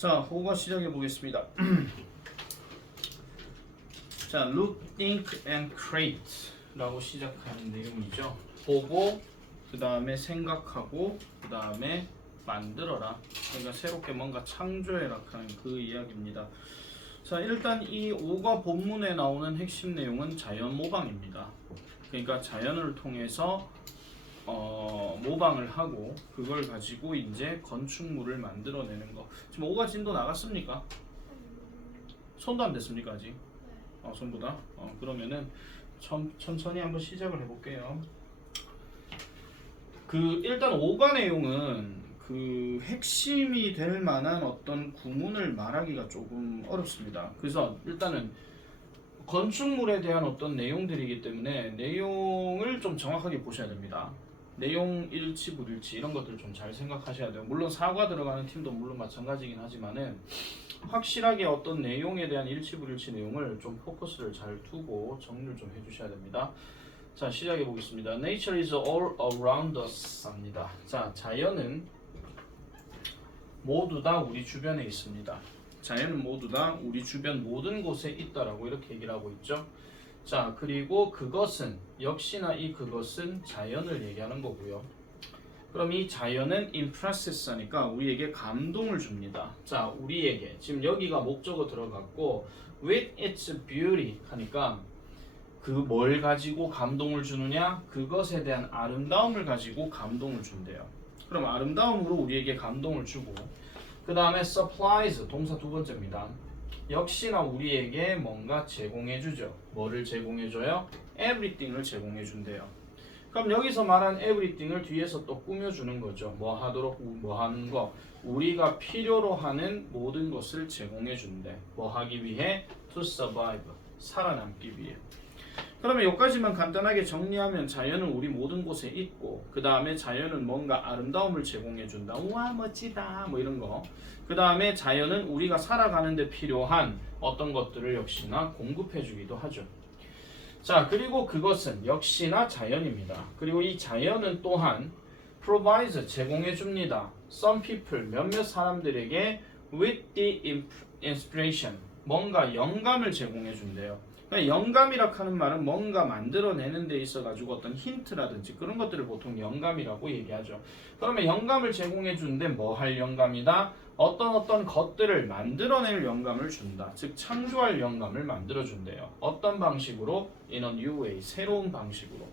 자, 호거 시작해 보겠습니다. 자, look, think, and create라고 시작하는 내용이죠. 보고, 그 다음에 생각하고, 그 다음에 만들어라. 그러니까 새롭게 뭔가 창조해라 하는 그 이야기입니다. 자, 일단 이 5가 본문에 나오는 핵심 내용은 자연 모방입니다. 그러니까 자연을 통해서 모방을 하고 그걸 가지고 이제 건축물을 만들어내는 거. 지금 5가 진도 나갔습니까? 손도 안 댔습니까 아직? 전부 다? 그러면은 천천히 한번 시작을 해볼게요. 일단 5가 내용은 핵심이 될 만한 어떤 구문을 말하기가 조금 어렵습니다. 그래서 일단은 건축물에 대한 어떤 내용들이기 때문에 내용을 좀 정확하게 보셔야 됩니다. 내용 일치 불일치 이런 것들 좀 잘 생각하셔야 돼요. 물론 사과 들어가는 팀도 물론 마찬가지긴 하지만은 확실하게 어떤 내용에 대한 일치 불일치 내용을 좀 포커스를 잘 두고 정리를 좀 해주셔야 됩니다. 자, 시작해 보겠습니다. Nature is all around us 합니다. 자, 자연은 모두 다 우리 주변에 있습니다. 자연은 모두 다 우리 주변 모든 곳에 있다라고 이렇게 얘기를 하고 있죠. 자, 그리고 그것은 역시나 이 그것은 자연을 얘기하는 거고요. 그럼 이 자연은 impresses 하니까 우리에게 감동을 줍니다. 자, 우리에게 지금 여기가 목적어 들어갔고 with its beauty 하니까 그 뭘 가지고 감동을 주느냐? 그것에 대한 아름다움을 가지고 감동을 준대요. 그럼 아름다움으로 우리에게 감동을 주고 그 다음에 supplies 동사 두 번째입니다. 역시나 우리에게 뭔가 제공해주죠. 뭐를 제공해줘요? everything을 제공해준대요. 그럼 여기서 말한 everything을 뒤에서 또 꾸며주는 거죠. 뭐 하도록 뭐 하는 거 우리가 필요로 하는 모든 것을 제공해준대. 뭐 하기 위해? to survive 살아남기 위해. 그러면 여기까지만 간단하게 정리하면 자연은 우리 모든 곳에 있고 그 다음에 자연은 뭔가 아름다움을 제공해준다. 우와 멋지다 뭐 이런 거. 그 다음에 자연은 우리가 살아가는 데 필요한 어떤 것들을 역시나 공급해주기도 하죠. 자, 그리고 그것은 역시나 자연입니다. 그리고 이 자연은 또한 provides 제공해줍니다. Some people 몇몇 사람들에게 with the inspiration 뭔가 영감을 제공해준대요. 영감이라 하는 말은 뭔가 만들어내는 데 있어 가지고 어떤 힌트라든지 그런 것들을 보통 영감이라고 얘기하죠. 그러면 영감을 제공해 주는데 뭐 할 영감이다? 어떤 것들을 만들어낼 영감을 준다. 즉 창조할 영감을 만들어 준대요. 어떤 방식으로? In a new way. 새로운 방식으로.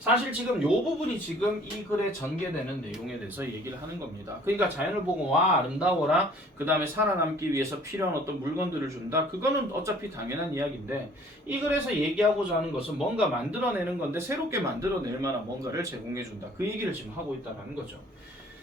사실 지금 이 부분이 지금 이 글에 전개되는 내용에 대해서 얘기를 하는 겁니다. 그러니까 자연을 보고 와 아름다워라 그 다음에 살아남기 위해서 필요한 어떤 물건들을 준다. 그거는 어차피 당연한 이야기인데 이 글에서 얘기하고자 하는 것은 뭔가 만들어내는 건데 새롭게 만들어낼 만한 뭔가를 제공해 준다. 그 얘기를 지금 하고 있다는 거죠.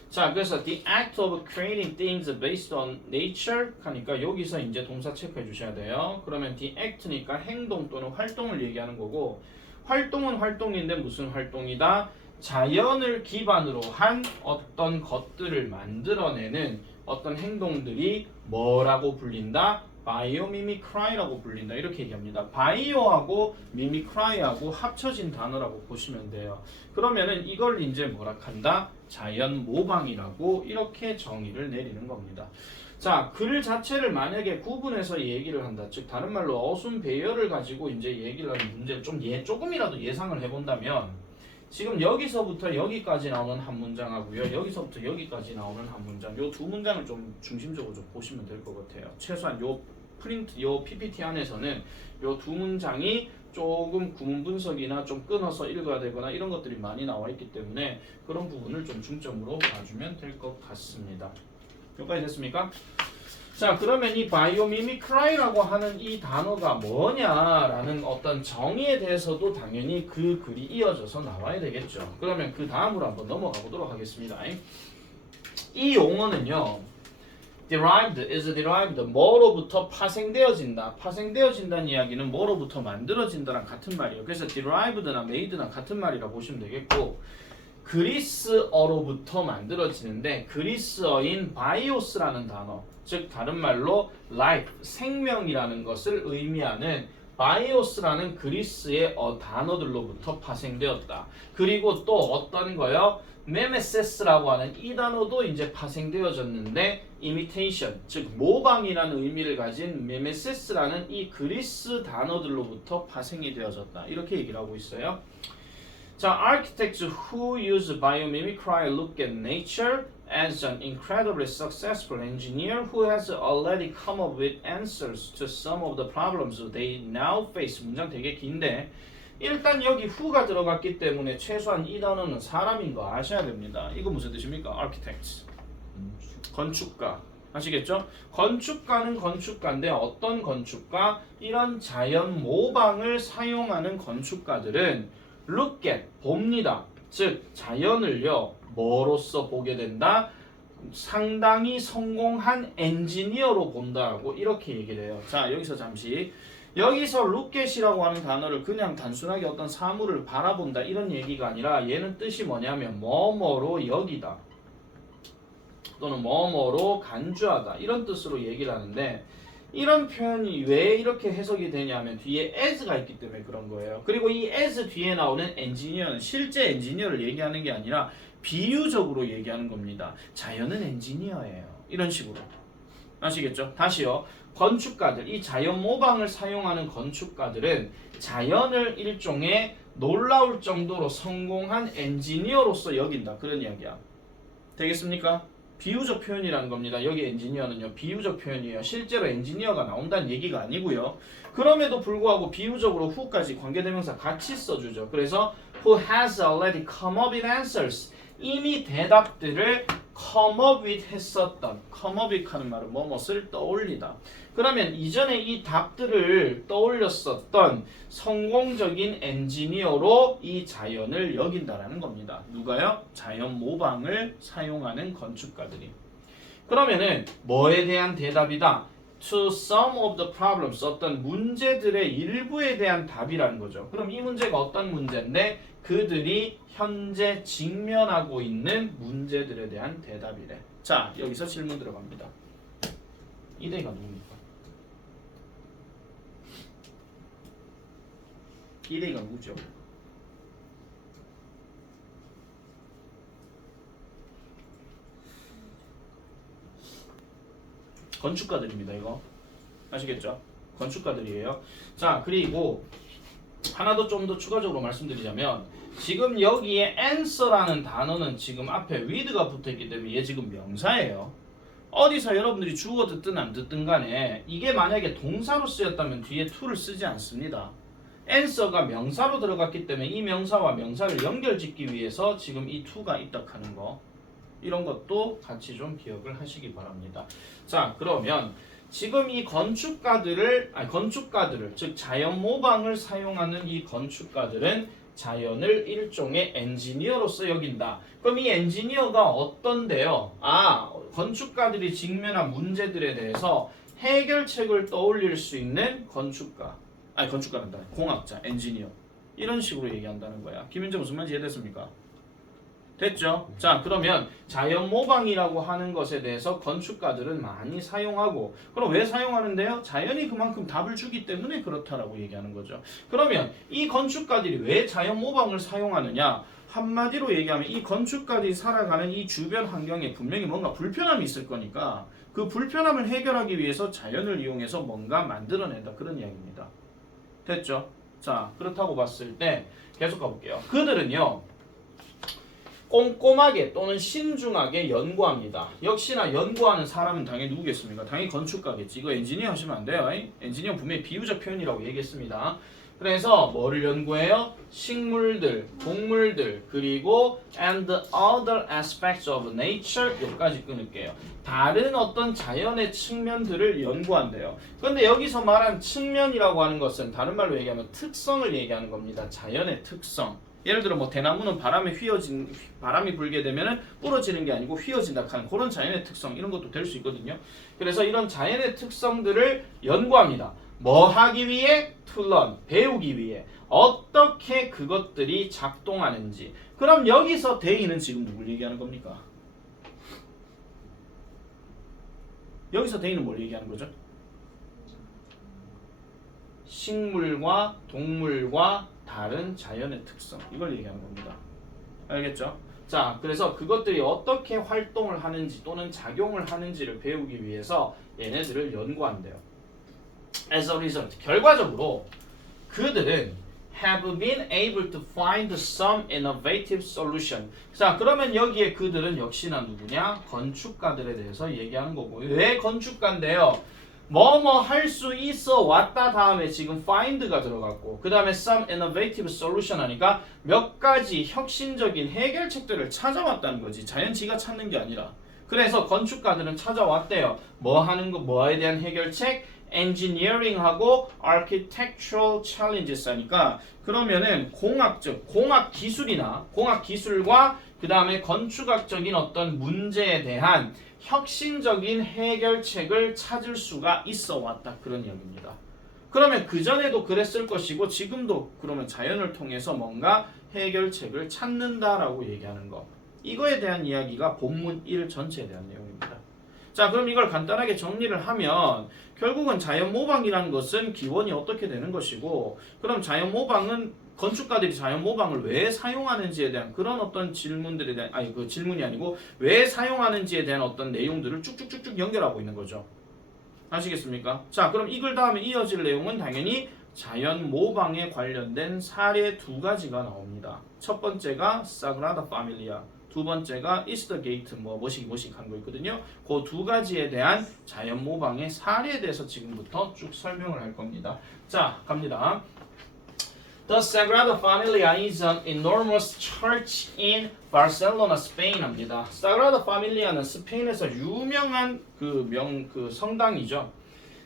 자, 그래서 the act of creating things based on nature 하니까 여기서 이제 동사 체크해 주셔야 돼요. 그러면 the act니까 행동 또는 활동을 얘기하는 거고 활동은 활동인데 무슨 활동이다? 자연을 기반으로 한 어떤 것들을 만들어내는 어떤 행동들이 뭐라고 불린다? 바이오미미크라이라고 불린다. 이렇게 얘기합니다. 바이오하고 미미크라이하고 합쳐진 단어라고 보시면 돼요. 그러면은 이걸 이제 뭐라 한다? 자연 모방이라고 이렇게 정의를 내리는 겁니다. 자, 글 자체를 만약에 구분해서 얘기를 한다. 즉 다른 말로 어순 배열을 가지고 이제 얘기를 하는 문제를 조금이라도 예상을 해본다면 지금 여기서부터 여기까지 나오는 한 문장하고요. 여기서부터 여기까지 나오는 한 문장. 요 두 문장을 좀 중심적으로 좀 보시면 될 것 같아요. 최소한 요 PPT 안에서는 요 두 문장이 조금 구문 분석이나 좀 끊어서 읽어야 되거나 이런 것들이 많이 나와 있기 때문에 그런 부분을 좀 중점으로 봐주면 될 것 같습니다. 여기까지 됐습니까? 자, 그러면 이 바이오미미크라이라고 하는 이 단어가 뭐냐라는 어떤 정의에 대해서도 당연히 그 글이 이어져서 나와야 되겠죠. 그러면 그 다음으로 한번 넘어가 보도록 하겠습니다. 이 용어는요, derived 뭐로부터 파생되어진다. 파생되어진다는 이야기는 뭐로부터 만들어진다랑 같은 말이에요. 그래서 derived나 made나 같은 말이라 보시면 되겠고 그리스어로부터 만들어지는데 그리스어인 바이오스라는 단어, 즉 다른 말로 life, 생명이라는 것을 의미하는 바이오스라는 그리스의 단어들로부터 파생되었다. 그리고 또 어떤 거요? 메메세스라고 하는 이 단어도 이제 파생되어졌는데 imitation, 즉 모방이라는 의미를 가진 메메세스라는 이 그리스 단어들로부터 파생이 되어졌다. 이렇게 얘기를 하고 있어요. 자, architects who use biomimicry look at nature as an incredibly successful engineer who has already come up with answers to some of the problems they now face. 문장 되게 긴데 일단 여기 who가 들어갔기 때문에 최소한 이 단어는 사람인 거 아셔야 됩니다. 이거 무슨 뜻입니까? architects. 건축가. 아시겠죠? 건축가는 건축가인데 어떤 건축가? 이런 자연 모방을 사용하는 건축가들은 look at, 봅니다. 즉 자연을요 뭐로서 보게 된다? 상당히 성공한 엔지니어로 본다라고 이렇게 얘기를 해요. 자, 여기서 잠시 여기서 look at이라고 하는 단어를 그냥 단순하게 어떤 사물을 바라본다 이런 얘기가 아니라 얘는 뜻이 뭐냐면 뭐뭐로 여기다 또는 뭐뭐로 간주하다 이런 뜻으로 얘기를 하는데 이런 표현이 왜 이렇게 해석이 되냐면 뒤에 as가 있기 때문에 그런 거예요. 그리고 이 as 뒤에 나오는 엔지니어는 실제 엔지니어를 얘기하는 게 아니라 비유적으로 얘기하는 겁니다. 자연은 엔지니어예요. 이런 식으로. 아시겠죠? 다시요. 건축가들, 이 자연 모방을 사용하는 건축가들은 자연을 일종의 놀라울 정도로 성공한 엔지니어로서 여긴다. 그런 이야기야. 되겠습니까? 비유적 표현이라는 겁니다. 여기 엔지니어는요. 비유적 표현이에요. 실제로 엔지니어가 나온다는 얘기가 아니고요. 그럼에도 불구하고 비유적으로 who까지 관계대명사 같이 써주죠. 그래서 who has already come up with answers. 이미 대답들을 come up with 했었던, come up with 하는 말은 뭐뭇을 떠올리다. 그러면 이전에 이 답들을 떠올렸었던 성공적인 엔지니어로 이 자연을 여긴다라는 겁니다. 누가요? 자연 모방을 사용하는 건축가들이. 그러면은 뭐에 대한 대답이다? To some of the problems, 어떤 문제들의 일부에 대한 답이라는 거죠. 그럼 이 문제가 어떤 문제인데 그들이 현재 직면하고 있는 문제들에 대한 대답이래. 자, 여기서 질문 들어갑니다. 이대가 누굽니까? 이대가 누구죠? 건축가들입니다. 이거 아시겠죠? 건축가들이에요. 자, 그리고 하나 더 좀 더 추가적으로 말씀드리자면 지금 여기에 answer라는 단어는 지금 앞에 with가 붙어있기 때문에 얘 지금 명사예요. 어디서 여러분들이 주어 듣든 안 듣든 간에 이게 만약에 동사로 쓰였다면 뒤에 to를 쓰지 않습니다. answer가 명사로 들어갔기 때문에 이 명사와 명사를 연결짓기 위해서 지금 이 to가 있다 하는 거 이런 것도 같이 좀 기억을 하시기 바랍니다. 자, 그러면 지금 이 건축가들을 즉 자연 모방을 사용하는 이 건축가들은 자연을 일종의 엔지니어로서 여긴다. 그럼 이 엔지니어가 어떤데요? 건축가들이 직면한 문제들에 대해서 해결책을 떠올릴 수 있는 건축가란다. 공학자, 엔지니어. 이런 식으로 얘기한다는 거야. 김현재 무슨 말인지 이해됐습니까? 됐죠? 자, 그러면 자연 모방이라고 하는 것에 대해서 건축가들은 많이 사용하고 그럼 왜 사용하는데요? 자연이 그만큼 답을 주기 때문에 그렇다라고 얘기하는 거죠. 그러면 이 건축가들이 왜 자연 모방을 사용하느냐? 한마디로 얘기하면 이 건축가들이 살아가는 이 주변 환경에 분명히 뭔가 불편함이 있을 거니까 그 불편함을 해결하기 위해서 자연을 이용해서 뭔가 만들어낸다. 그런 이야기입니다. 됐죠? 자, 그렇다고 봤을 때 계속 가볼게요. 그들은요. 꼼꼼하게 또는 신중하게 연구합니다. 역시나 연구하는 사람은 당연히 누구겠습니까? 당연히 건축가겠지. 이거 엔지니어 하시면 안 돼요. 엔지니어 분명히 비유적 표현이라고 얘기했습니다. 그래서 뭐를 연구해요? 식물들, 동물들, 그리고 and other aspects of nature 여기까지 끊을게요. 다른 어떤 자연의 측면들을 연구한대요. 그런데 여기서 말한 측면이라고 하는 것은 다른 말로 얘기하면 특성을 얘기하는 겁니다. 자연의 특성. 예를 들어 뭐 대나무는 바람이 불게 되면은 부러지는 게 아니고 휘어진다 하는 그런 자연의 특성 이런 것도 될 수 있거든요. 그래서 이런 자연의 특성들을 연구합니다. 뭐 하기 위해? To learn, 배우기 위해. 어떻게 그것들이 작동하는지. 그럼 여기서 they는 지금 누굴 얘기하는 겁니까? 여기서 they는 뭘 얘기하는 거죠? 식물과 동물과 다른 자연의 특성 이걸 얘기하는 겁니다. 알겠죠? 자, 그래서 그것들이 어떻게 활동을 하는지 또는 작용을 하는지를 배우기 위해서 얘네들을 연구한대요. As a result, 결과적으로 그들은 have been able to find some innovative solution. 자, 그러면 여기에 그들은 역시나 누구냐? 건축가들에 대해서 얘기하는 거고. 왜 건축가인데요? 뭐뭐 할 수 있어 왔다 다음에 지금 find가 들어갔고 그 다음에 some innovative solution 하니까 몇 가지 혁신적인 해결책들을 찾아왔다는 거지. 자연 지가 찾는 게 아니라. 그래서 건축가들은 찾아왔대요. 뭐 하는 거, 뭐에 대한 해결책? engineering하고 architectural challenges 하니까 그러면은 공학 기술이나 공학 기술과 그 다음에 건축학적인 어떤 문제에 대한 혁신적인 해결책을 찾을 수가 있어 왔다 그런 이야기입니다. 그러면 그전에도 그랬을 것이고 지금도 그러면 자연을 통해서 뭔가 해결책을 찾는다라고 얘기하는 거. 이거에 대한 이야기가 본문 1 전체에 대한 내용입니다. 자, 그럼 이걸 간단하게 정리를 하면 결국은 자연 모방이라는 것은 기원이 어떻게 되는 것이고 그럼 자연 모방은 건축가들이 자연 모방을 왜 사용하는지에 대한 그런 어떤 질문들에 대한 그 질문이 아니고 왜 사용하는지에 대한 어떤 내용들을 쭉쭉쭉쭉 연결하고 있는 거죠. 아시겠습니까? 자, 그럼 이걸 다음에 이어질 내용은 당연히 자연 모방에 관련된 사례 2가지가 나옵니다. 첫 번째가 사그라다 파밀리아, 두 번째가 이스터 게이트 뭐식 한 거 있거든요. 그 2가지에 대한 자연 모방의 사례에 대해서 지금부터 쭉 설명을 할 겁니다. 자, 갑니다. The Sagrada Familia is an enormous church in Barcelona, Spain 합니다. Sagrada Familia는 스페인에서 유명한 그 성당이죠.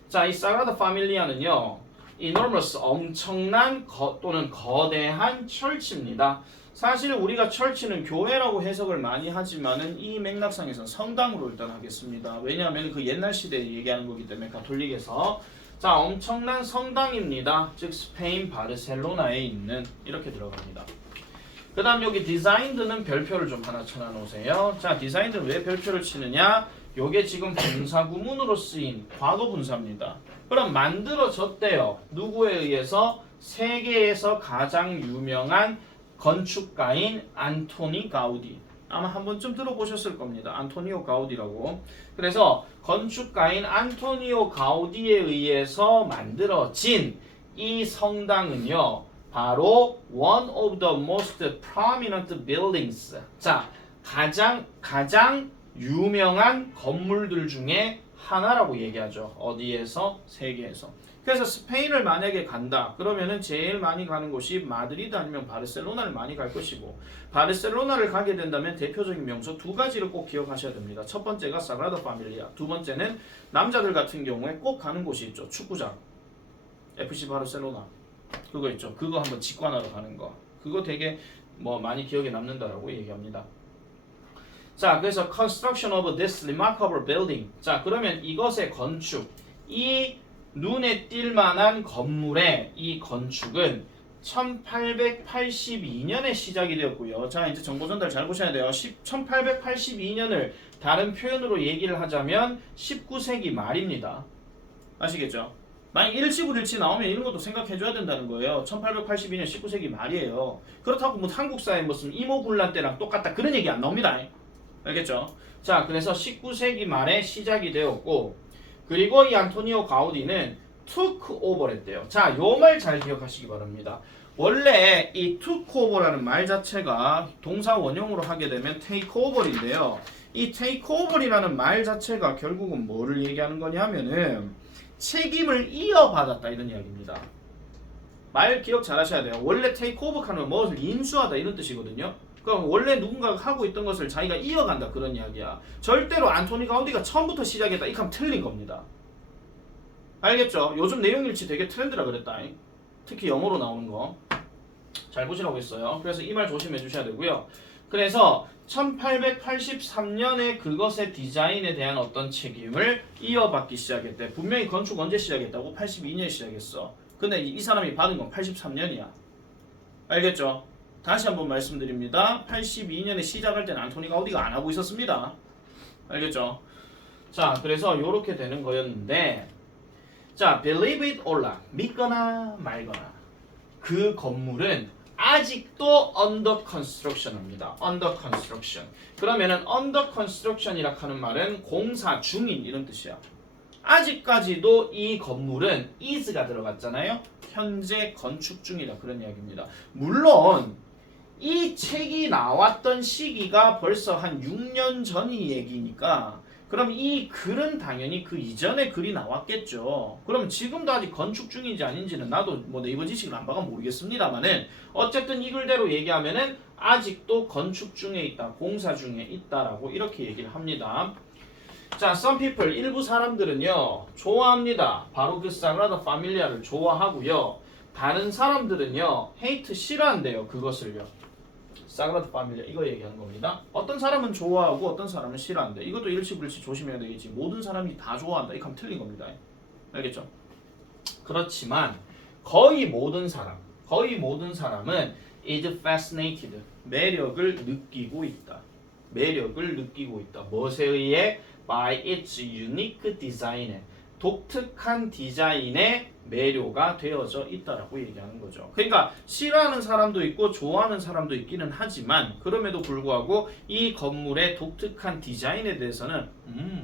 자, 이 Sagrada Familia는요, enormous 엄청난 또는 거대한 철치입니다. 사실 우리가 철치는 교회라고 해석을 많이 하지만은 이 맥락상에서는 성당으로 일단 하겠습니다. 왜냐하면 그 옛날 시대에 얘기하는 거기 때문에 가톨릭에서 자, 엄청난 성당입니다. 즉 스페인 바르셀로나에 있는 이렇게 들어갑니다. 그 다음 여기 디자인드는 별표를 좀 하나 쳐놔놓으세요. 자, 디자인드는 왜 별표를 치느냐? 요게 지금 분사구문으로 쓰인 과거 분사입니다. 그럼 만들어졌대요. 누구에 의해서? 세계에서 가장 유명한 건축가인 안토니 가우디. 아마 한 번쯤 들어보셨을 겁니다. 안토니오 가우디라고. 그래서 건축가인 안토니오 가우디에 의해서 만들어진 이 성당은요, 바로 one of the most prominent buildings. 자, 가장 유명한 건물들 중에 하나라고 얘기하죠. 어디에서? 세계에서. 그래서 스페인을 만약에 간다 그러면은 제일 많이 가는 곳이 마드리드 아니면 바르셀로나를 많이 갈 것이고 바르셀로나를 가게 된다면 대표적인 명소 2가지를 꼭 기억하셔야 됩니다. 첫 번째가 사그라다 파밀리아, 두 번째는 남자들 같은 경우에 꼭 가는 곳이 있죠. 축구장 FC 바르셀로나 그거 있죠. 그거 한번 직관하러 가는 거 그거 되게 많이 기억에 남는다라고 얘기합니다. 자, 그래서 construction of this remarkable building. 자, 그러면 이것의 건축, 이 눈에 띌 만한 건물의 이 건축은 1882년에 시작이 되었고요. 자, 이제 정보 전달 잘 보셔야 돼요. 1882년을 다른 표현으로 얘기를 하자면 19세기 말입니다. 아시겠죠? 만약 일치불일치 나오면 이런 것도 생각해줘야 된다는 거예요. 1882년 19세기 말이에요. 그렇다고 한국사에 무슨 이모군란 때랑 똑같다 그런 얘기 안 나옵니다. 알겠죠? 자, 그래서 19세기 말에 시작이 되었고 그리고 이 안토니오 가우디는 took over 했대요. 자, 요 말 잘 기억하시기 바랍니다. 원래 이 took over라는 말 자체가 동사 원형으로 하게 되면 take over인데요. 이 take over이라는 말 자체가 결국은 뭐를 얘기하는 거냐면은 책임을 이어받았다 이런 이야기입니다. 말 기억 잘 하셔야 돼요. 원래 take over 하는 무엇을 인수하다 이런 뜻이거든요. 그럼 원래 누군가가 하고 있던 것을 자기가 이어간다 그런 이야기야. 절대로 안토니 가우디가 처음부터 시작했다 이렇게 하면 틀린 겁니다. 알겠죠? 요즘 내용일치 되게 트렌드라 그랬다. 특히 영어로 나오는 거. 잘 보시라고 했어요. 그래서 이 말 조심해 주셔야 되고요. 그래서 1883년에 그것의 디자인에 대한 어떤 책임을 이어받기 시작했대. 분명히 건축 언제 시작했다고? 82년에 시작했어. 근데 이 사람이 받은 건 83년이야. 알겠죠? 다시 한번 말씀드립니다. 82년에 시작할 때는 안토니 가우디가 안 하고 있었습니다. 알겠죠? 자, 그래서 요렇게 되는 거였는데 자, believe it or not, 믿거나 말거나 그 건물은 아직도 under construction 합니다. under construction. 그러면은 under construction이라 하는 말은 공사 중인 이런 뜻이야. 아직까지도 이 건물은 is가 들어갔잖아요. 현재 건축 중이다 그런 이야기입니다. 물론 이 책이 나왔던 시기가 벌써 한 6년 전이 얘기니까 그럼 이 글은 당연히 그 이전에 글이 나왔겠죠. 그럼 지금도 아직 건축 중인지 아닌지는 나도 뭐 네이버 지식을 안 봐가 모르겠습니다만은 어쨌든 이 글대로 얘기하면은 아직도 건축 중에 있다, 공사 중에 있다라고 이렇게 얘기를 합니다. 자, some people 일부 사람들은요 좋아합니다. 바로 그 사그라다 파밀리아를 좋아하고요. 다른 사람들은요 hate 싫어한대요. 그것을요. 사그라다 파밀리아 이거 얘기하는 겁니다. 어떤 사람은 좋아하고 어떤 사람은 싫어한대. 이것도 일치불치 조심해야 되겠지. 모든 사람이 다 좋아한다. 이거 하면 틀린 겁니다. 알겠죠? 그렇지만 거의 모든 사람은 is fascinated. 매력을 느끼고 있다. 매력을 느끼고 있다. 무엇에 의해? by its unique design. 독특한 디자인에 매료가 되어져 있다라고 얘기하는 거죠. 그러니까 싫어하는 사람도 있고 좋아하는 사람도 있기는 하지만 그럼에도 불구하고 이 건물의 독특한 디자인에 대해서는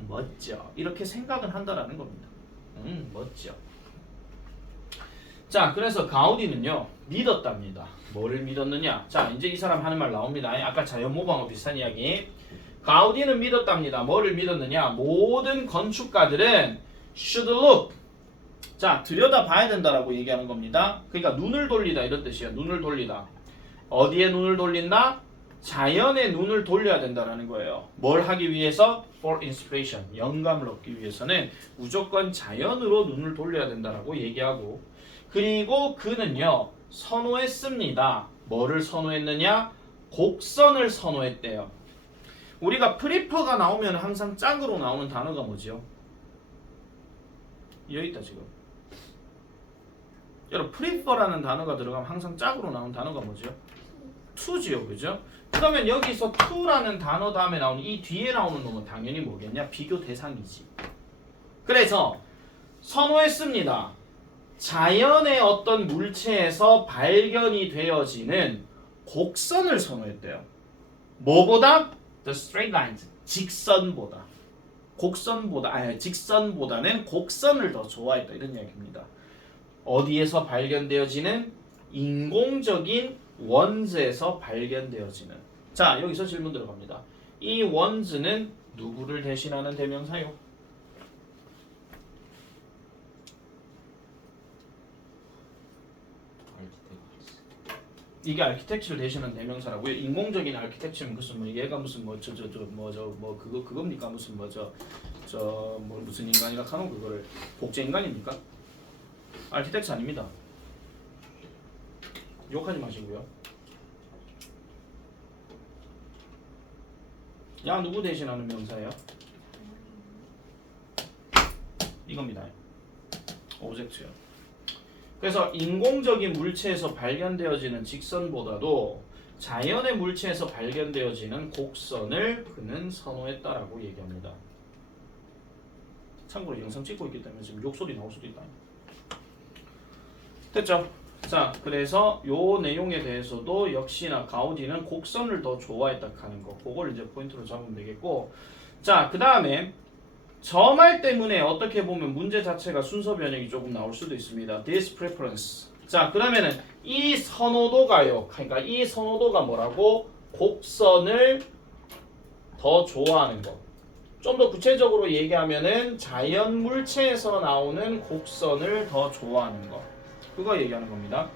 멋져 이렇게 생각을 한다라는 겁니다. 멋져. 자, 그래서 가우디는요 믿었답니다. 뭐를 믿었느냐? 자, 이제 이 사람 하는 말 나옵니다. 아까 자연모방하고 비슷한 이야기. 가우디는 믿었답니다. 뭐를 믿었느냐? 모든 건축가들은 should look. 자, 들여다봐야 된다라고 얘기하는 겁니다. 그러니까 눈을 돌리다 이런 뜻이에요. 눈을 돌리다. 어디에 눈을 돌린다? 자연에 눈을 돌려야 된다라는 거예요. 뭘 하기 위해서? For inspiration. 영감을 얻기 위해서는 무조건 자연으로 눈을 돌려야 된다라고 얘기하고 그리고 그는요 선호했습니다. 뭐를 선호했느냐? 곡선을 선호했대요. 우리가 프리퍼가 나오면 항상 짝으로 나오는 단어가 뭐죠? 여기 있다 지금. 여러분 프리퍼라는 단어가 들어가면 항상 짝으로 나오는 단어가 뭐죠? to지요, 그죠? 그러면 여기서 to라는 단어 다음에 나오는 이 뒤에 나오는 놈은 당연히 뭐겠냐? 비교 대상이지. 그래서 선호했습니다. 자연의 어떤 물체에서 발견이 되어지는 곡선을 선호했대요. 뭐보다? The straight lines. 직선보다. 직선보다는 곡선을 더 좋아했다 이런 이야기입니다. 어디에서 발견되어지는? 인공적인 원즈에서 발견되어지는. 자, 여기서 질문 들어갑니다. 이 원즈는 누구를 대신하는 대명사요? 이게 아키텍처를 대신하는 대명사라고요. 인공적인 아키텍처는 무슨 뭐 얘가 무슨 뭐 그겁니까? 무슨 뭐 무슨 인간이라 하노 그거를 복제 인간입니까? 아키텍처 아닙니다. 욕하지 마시고요. 야 누구 대신하는 명사예요? 이겁니다. 오브젝트요. 그래서 인공적인 물체에서 발견되어지는 직선보다도 자연의 물체에서 발견되어지는 곡선을 그는 선호했다라고 얘기합니다. 참고로 영상 찍고 있기 때문에 지금 욕소리 나올 수도 있다. 됐죠? 자, 그래서 요 내용에 대해서도 역시나 가우디는 곡선을 더 좋아했다 하는 거, 그걸 이제 포인트로 잡으면 되겠고, 자, 그 다음에 저 말 때문에 어떻게 보면 문제 자체가 순서 변형이 조금 나올 수도 있습니다. This preference. 자, 그러면은 이 선호도가요. 그러니까 이 선호도가 뭐라고? 곡선을 더 좋아하는 거. 좀 더 구체적으로 얘기하면은 자연 물체에서 나오는 곡선을 더 좋아하는 거. 그거 얘기하는 겁니다.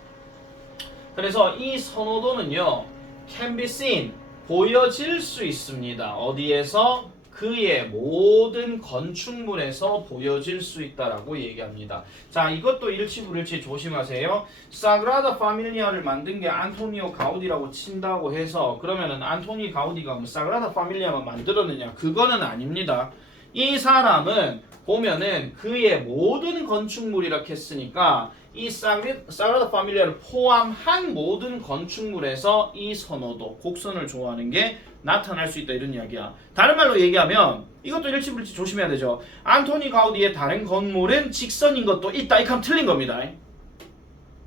그래서 이 선호도는요, can be seen, 보여질 수 있습니다. 어디에서? 그의 모든 건축물에서 보여질 수 있다라고 얘기합니다. 자, 이것도 일치불일치 조심하세요. 사그라다 파밀리아를 만든 게 안토니오 가우디라고 친다고 해서 그러면은 안토니 가우디가 뭐 사그라다 파밀리아만 만들었느냐? 그거는 아닙니다. 이 사람은 보면은 그의 모든 건축물이라 했으니까 이 사그라다 파밀리아를 포함한 모든 건축물에서 이 선호도, 곡선을 좋아하는 게 나타날 수 있다 이런 이야기야. 다른 말로 얘기하면 이것도 일치불일치 조심해야 되죠. 안토니 가우디의 다른 건물은 직선인 것도 있다. 이렇게 하면 틀린 겁니다.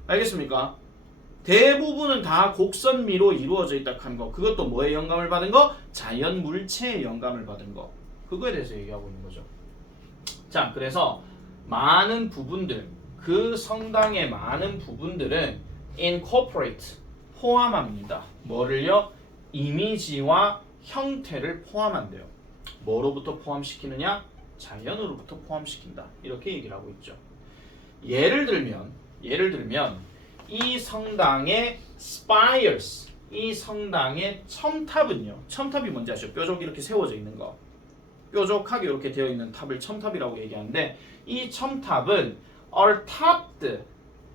알겠습니까? 대부분은 다 곡선미로 이루어져 있다 하는 거. 그것도 뭐에 영감을 받은 거? 자연 물체에 영감을 받은 거. 그거에 대해서 얘기하고 있는 거죠. 자, 그래서 많은 부분들, 그 성당의 많은 부분들은 incorporate, 포함합니다. 뭐를요? 이미지와 형태를 포함한대요. 뭐로부터 포함시키느냐? 자연으로부터 포함시킨다. 이렇게 얘기를 하고 있죠. 예를 들면 이 성당의 spires, 이 성당의 첨탑은요. 첨탑이 뭔지 아시죠? 뾰족이 이렇게 세워져 있는 거. 뾰족하게 이렇게 되어 있는 탑을 첨탑이라고 얘기하는데 이 첨탑은 are topped,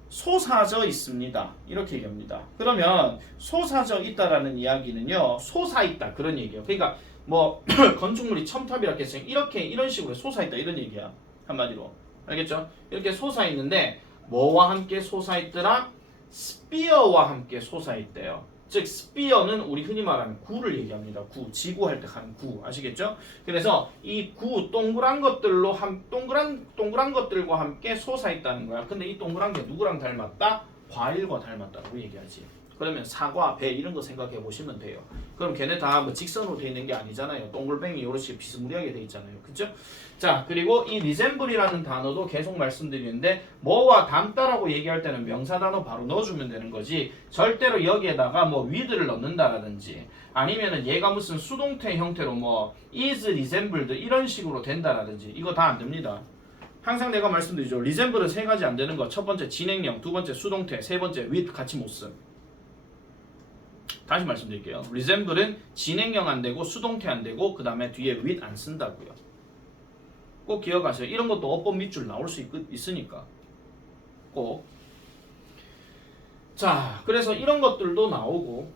솟아져 있습니다. 이렇게 얘기합니다. 그러면 솟아져 있다라는 이야기는요. 솟아있다 그런 얘기예요. 그러니까 뭐 건축물이 첨탑이라고 했으니 이렇게 이런 식으로 솟아있다 이런 얘기야. 한마디로. 알겠죠? 이렇게 솟아있는데 뭐와 함께 솟아있더라? 스피어와 함께 솟아있대요. 즉 스피어는 우리 흔히 말하는 구를 얘기합니다. 구, 지구할 때 하는 구 아시겠죠? 그래서 이 구 동그란 것들로 동그란 것들과 함께 솟아있다는 거야. 근데 이 동그란 게 누구랑 닮았다? 과일과 닮았다고 얘기하지. 그러면 사과, 배 이런 거 생각해 보시면 돼요. 그럼 걔네 다 뭐 직선으로 돼 있는 게 아니잖아요. 동글뱅이 이렇게 비스무리하게 돼 있잖아요. 그죠? 자, 그리고 이 resemble이라는 단어도 계속 말씀드리는데 뭐와 닮다라고 얘기할 때는 명사 단어 바로 넣어주면 되는 거지. 절대로 여기에다가 뭐 with를 넣는다라든지 아니면은 얘가 무슨 수동태 형태로 뭐 is resembled 이런 식으로 된다라든지 이거 다 안 됩니다. 항상 내가 말씀드리죠. resemble은 세 가지 안 되는 거. 첫 번째 진행형, 두 번째 수동태, 세 번째 with 같이 못 쓴. 다시 말씀드릴게요. resemble은 진행형 안 되고 수동태 안 되고 그 다음에 뒤에 with 안 쓴다고요. 꼭 기억하세요. 이런 것도 어법 밑줄 나올 수 있으니까 꼭. 자, 그래서 이런 것들도 나오고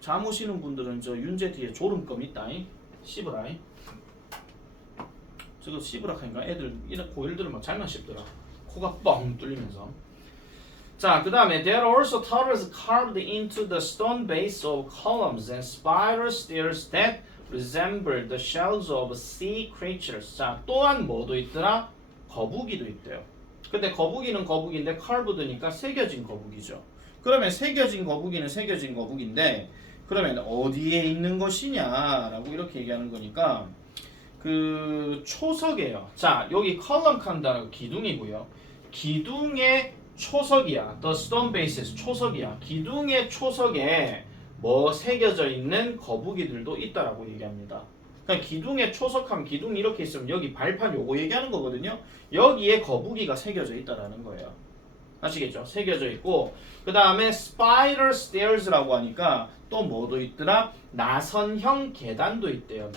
잠 오시는 분들은 저 윤재 뒤에 졸음껌 있다잉. 씹으라잉. 저거 씹으라 하니까 애들 이런 고1들은 막 잘만 씹더라. 코가 뻥 뚫리면서. 자, 그 다음에 there are also turtles carved into the stone base of columns and spiral stairs that resemble the shells of sea creatures. 자, 또한 뭐도 있더라? 거북이도 있대요. 근데 거북이는 거북인데 carved니까 새겨진 거북이죠. 그러면 새겨진 거북이는 새겨진 거북인데 그러면 어디에 있는 것이냐라고 이렇게 얘기하는 거니까 그 초석이에요. 자, 여기 컬럼 칸다라고 기둥이고요. 기둥의 초석이야. The stone bases 초석이야. 기둥의 초석에 뭐 새겨져 있는 거북이들도 있다라고 얘기합니다. 그러니까 기둥에 초석하면 기둥이 이렇게 있으면 여기 발판 요거 얘기하는 거거든요. 여기에 거북이가 새겨져 있다라는 거예요. 아시겠죠? 새겨져 있고 그 다음에 spiral stairs라고 하니까 또 뭐도 있더라? 나선형 계단도 있대요.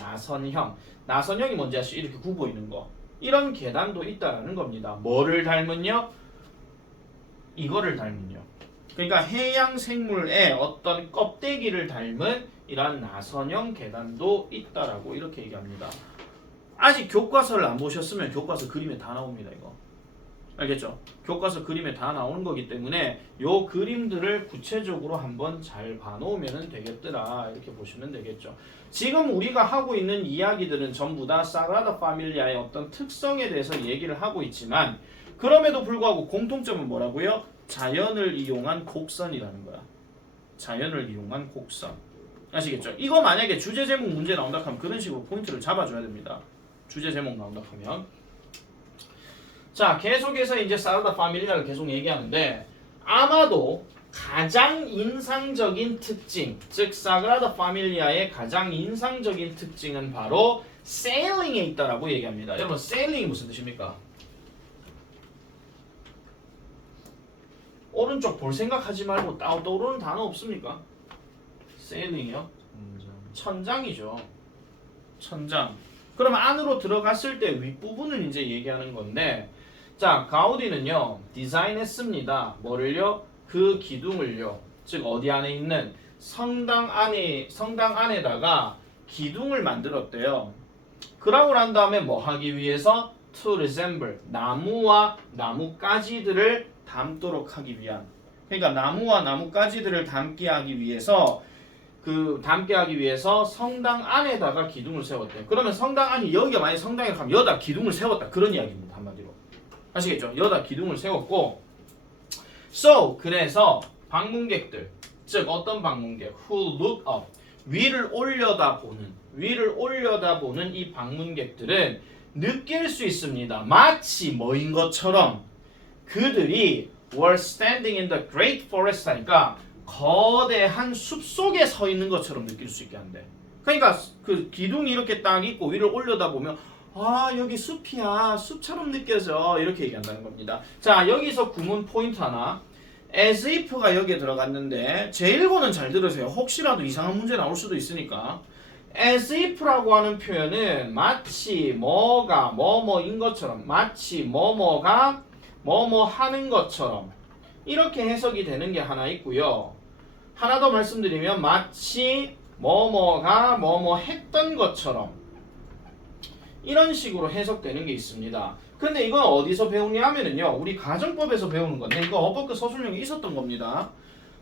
나선형이 뭔지 아시죠? 이렇게 굽어 있는 거. 이런 계단도 있다라는 겁니다. 뭐를 닮은요? 이거를 닮은요. 그러니까 해양 생물의 어떤 껍데기를 닮은 이러한 나선형 계단도 있다라고 이렇게 얘기합니다. 아직 교과서를 안 보셨으면 교과서 그림에 다 나옵니다. 이거 알겠죠? 교과서 그림에 다 나오는 거기 때문에 요 그림들을 구체적으로 한번 잘 봐놓으면 되겠더라 이렇게 보시면 되겠죠. 지금 우리가 하고 있는 이야기들은 전부 다 사그라다 파밀리아의 어떤 특성에 대해서 얘기를 하고 있지만 그럼에도 불구하고 공통점은 뭐라고요? 자연을 이용한 곡선이라는 거야. 자연을 이용한 곡선. 아시겠죠? 이거 만약에 주제 제목 문제 나온다 하면 그런 식으로 포인트를 잡아줘야 됩니다. 주제 제목 나온다 하면. 자, 계속해서 이제 사그라다 파밀리아를 계속 얘기하는데 아마도 가장 인상적인 특징, 즉 사그라다 파밀리아의 가장 인상적인 특징은 바로 세일링에 있다라고 얘기합니다. 여러분, 세일링이 무슨 뜻입니까? 오른쪽 볼 생각하지 말고 떠오르는 단어 없습니까? 세일링이요? 천장이죠. 천장. 그럼 안으로 들어갔을 때 윗부분을 이제 얘기하는 건데 자, 가우디는요 디자인했습니다. 뭐를요? 그 기둥을요. 즉 어디 안에 있는 성당 안에다가 기둥을 만들었대요. 그러고 난 다음에 뭐 하기 위해서? To resemble, 나무와 나뭇가지들을 담도록 하기 위한. 그러니까 나무와 나뭇가지들을 담게 하기 위해서 성당 안에다가 기둥을 세웠대요. 그러면 성당 안이 여기가 만약 성당에 가면 여기다 기둥을 세웠다 그런 이야기입니다. 한마디로. 아시겠죠? 여기다 기둥을 세웠고 So 그래서 방문객들 즉 어떤 방문객 who look up 위를 올려다보는 이 방문객들은 느낄 수 있습니다. 마치 뭐인 것처럼 그들이 were standing in the great forest 하니까 거대한 숲 속에 서 있는 것처럼 느낄 수 있게 한대. 그러니까 그 기둥이 이렇게 딱 있고 위를 올려다보면 아 여기 숲이야 숲처럼 느껴져 이렇게 얘기한다는 겁니다. 자 여기서 구문 포인트 하나 as if가 여기에 들어갔는데 제1고는 잘 들으세요. 혹시라도 이상한 문제 나올 수도 있으니까 as if라고 하는 표현은 마치 뭐가 뭐뭐인 것처럼 마치 뭐뭐가 뭐뭐 하는 것처럼 이렇게 해석이 되는 게 하나 있고요. 하나 더 말씀드리면 마치 뭐뭐가 뭐뭐 했던 것처럼 이런 식으로 해석되는 게 있습니다. 근데 이건 어디서 배우냐 하면은요. 우리 가정법에서 배우는 건데 이거 어법그 서술형이 있었던 겁니다.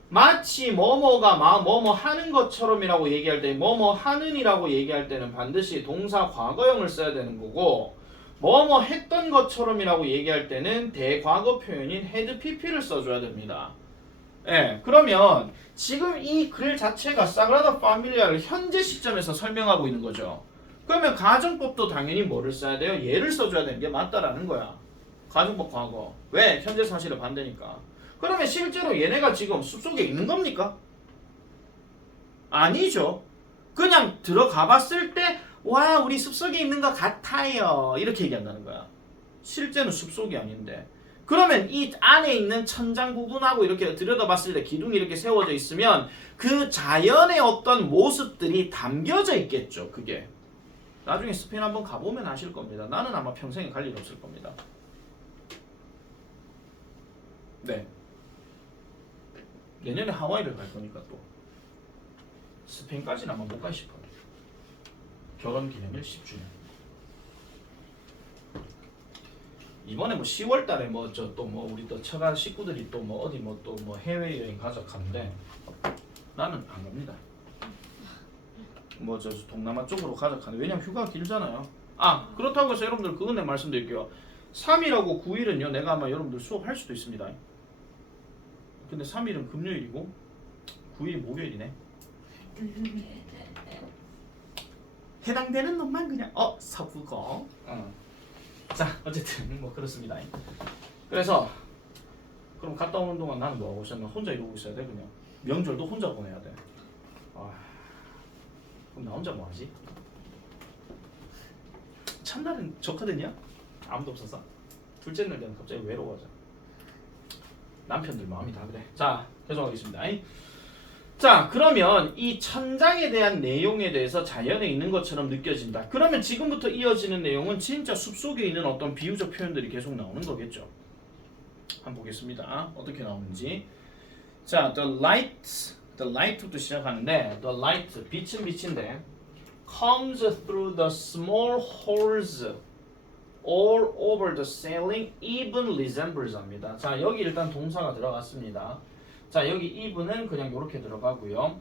마치 뭐뭐가 뭐뭐 하는 것처럼이라고 얘기할 때 뭐뭐 하는이라고 얘기할 때는 반드시 동사 과거형을 써야 되는 거고 뭐뭐 했던 것처럼이라고 얘기할 때는 대과거 표현인 had pp를 써줘야 됩니다. 예, 그러면 지금 이 글 자체가 사그라다 파밀리아를 현재 시점에서 설명하고 있는 거죠. 그러면 가정법도 당연히 뭐를 써야 돼요? 얘를 써줘야 되는 게 맞다라는 거야. 가정법 과거. 왜? 현재 사실을 반대니까. 그러면 실제로 얘네가 지금 숲속에 있는 겁니까? 아니죠. 그냥 들어가 봤을 때 와 우리 숲속에 있는 것 같아요 이렇게 얘기한다는 거야. 실제는 숲속이 아닌데 그러면 이 안에 있는 천장 부분하고 이렇게 들여다봤을 때 기둥이 이렇게 세워져 있으면 그 자연의 어떤 모습들이 담겨져 있겠죠. 그게 나중에 스페인 한번 가보면 아실 겁니다. 나는 아마 평생에 갈 일 없을 겁니다. 네. 내년에 하와이를 갈 거니까 또 스페인까지는 아마 못 가 싶어요. 결혼 기념일 10주년. 이번에 뭐 10월 달에 뭐 저 또 뭐 우리 또 처가 식구들이 또 뭐 어디 뭐 또 뭐 해외 여행 가자 하는데 나는 안 갑니다. 뭐 저 동남아 쪽으로 가자 하는데 왜냐면 휴가가 길잖아요. 아 그렇다고 해서 여러분들 그건 내 말씀드릴게요. 3일하고 9일은요 내가 아마 여러분들 수업할 수도 있습니다. 근데 3일은 금요일이고 9일이 목요일이네. 해당되는 놈만 그냥 서구거. 자 어쨌든 뭐 그렇습니다. 그래서 그럼 갔다 오는 동안 나는 뭐 하고 있었나? 혼자 이러고 있어야 돼 그냥. 명절도 혼자 보내야 돼. 그럼 나 혼자 뭐 하지? 첫날은 좋거든요. 아무도 없어서. 둘째 날에는 갑자기 외로워져. 남편들 마음이 다 그래. 자 계속하겠습니다. 자 그러면 이 천장에 대한 내용에 대해서 자연에 있는 것처럼 느껴진다. 그러면 지금부터 이어지는 내용은 진짜 숲속에 있는 어떤 비유적 표현들이 계속 나오는 거겠죠. 한번 보겠습니다. 어떻게 나오는지. 자 the light부터 시작하는데 the light 빛은 빛인데 comes through the small holes all over the ceiling even resembles 합니다. 자 여기 일단 동사가 들어갔습니다. 자 여기 even은 그냥 이렇게 들어가고요.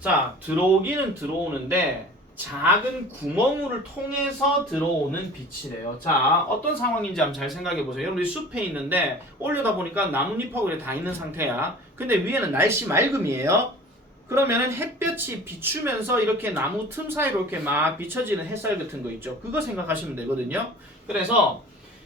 자 들어오기는 들어오는데 작은 구멍을 통해서 들어오는 빛이래요. 자 어떤 상황인지 한번 잘 생각해 보세요. 여러분들이 숲에 있는데 올려다 보니까 나뭇잎하고 다 있는 상태야. 근데 위에는 날씨 맑음이에요. 그러면은 햇볕이 비추면서 이렇게 나무 틈 사이로 이렇게 막 비춰지는 햇살 같은 거 있죠. 그거 생각하시면 되거든요. 그래서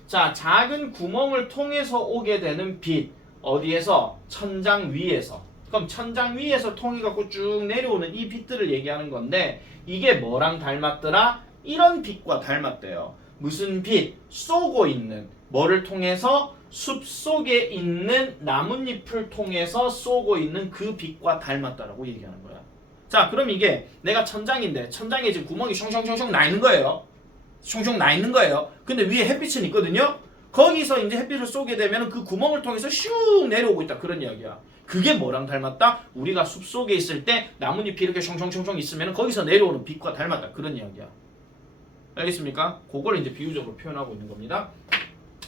자 작은 구멍을 통해서 오게 되는 빛 어디에서? 천장 위에서. 그럼 천장 위에서 통해 갖고 쭉 내려오는 이 빛들을 얘기하는 건데 이게 뭐랑 닮았더라? 이런 빛과 닮았대요. 무슨 빛? 쏘고 있는 뭐를 통해서? 숲속에 있는 나뭇잎을 통해서 쏘고 있는 그 빛과 닮았다라고 얘기하는 거야. 자 그럼 이게 내가 천장인데 천장에 지금 구멍이 숑숑숑숑 나 있는 거예요. 숑숑 나 있는 거예요. 근데 위에 햇빛은 있거든요. 거기서 이제 햇빛을 쏘게 되면 그 구멍을 통해서 슉 내려오고 있다 그런 이야기야. 그게 뭐랑 닮았다? 우리가 숲속에 있을 때 나뭇잎이 이렇게 숑숑숑숑 있으면 거기서 내려오는 빛과 닮았다 그런 이야기야. 알겠습니까? 그걸 이제 비유적으로 표현하고 있는 겁니다.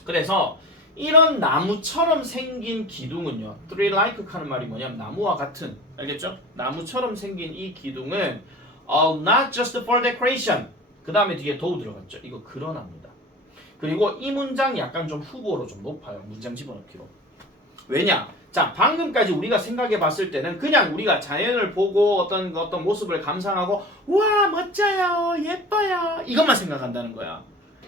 그래서 이런 나무처럼 생긴 기둥은요. tree-like 하는 말이 뭐냐면 나무와 같은. 알겠죠? 나무처럼 생긴 이 기둥은 not just for decoration. 그 다음에 뒤에 도우 들어갔죠. 이거 그러나입니다. 그리고 이 문장 약간 좀 후보로 좀 높아요. 문장 집어넣기로. 왜냐? 자, 방금까지 우리가 생각해 봤을 때는 그냥 우리가 자연을 보고 어떤 모습을 감상하고 와 멋져요 예뻐요 이것만 생각한다는 거야.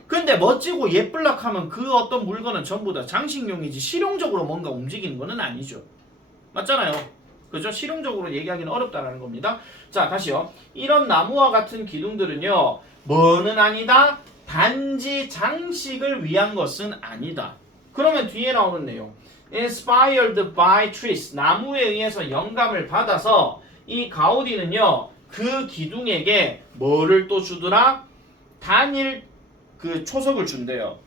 근데 멋지고 예쁠락 하면 그 어떤 물건은 전부 다 장식용이지 실용적으로 뭔가 움직이는 거는 아니죠. 맞잖아요. 그죠? 실용적으로 얘기하기는 어렵다는 겁니다. 자, 다시요. 이런 나무와 같은 기둥들은요. 뭐는 아니다? 단지 장식을 위한 것은 아니다. 그러면 뒤에 나오는 내용. Inspired by trees. 나무에 의해서 영감을 받아서 이 가우디는요. 그 기둥에게 뭐를 또 주더라? 단일 그 초석을 준대요.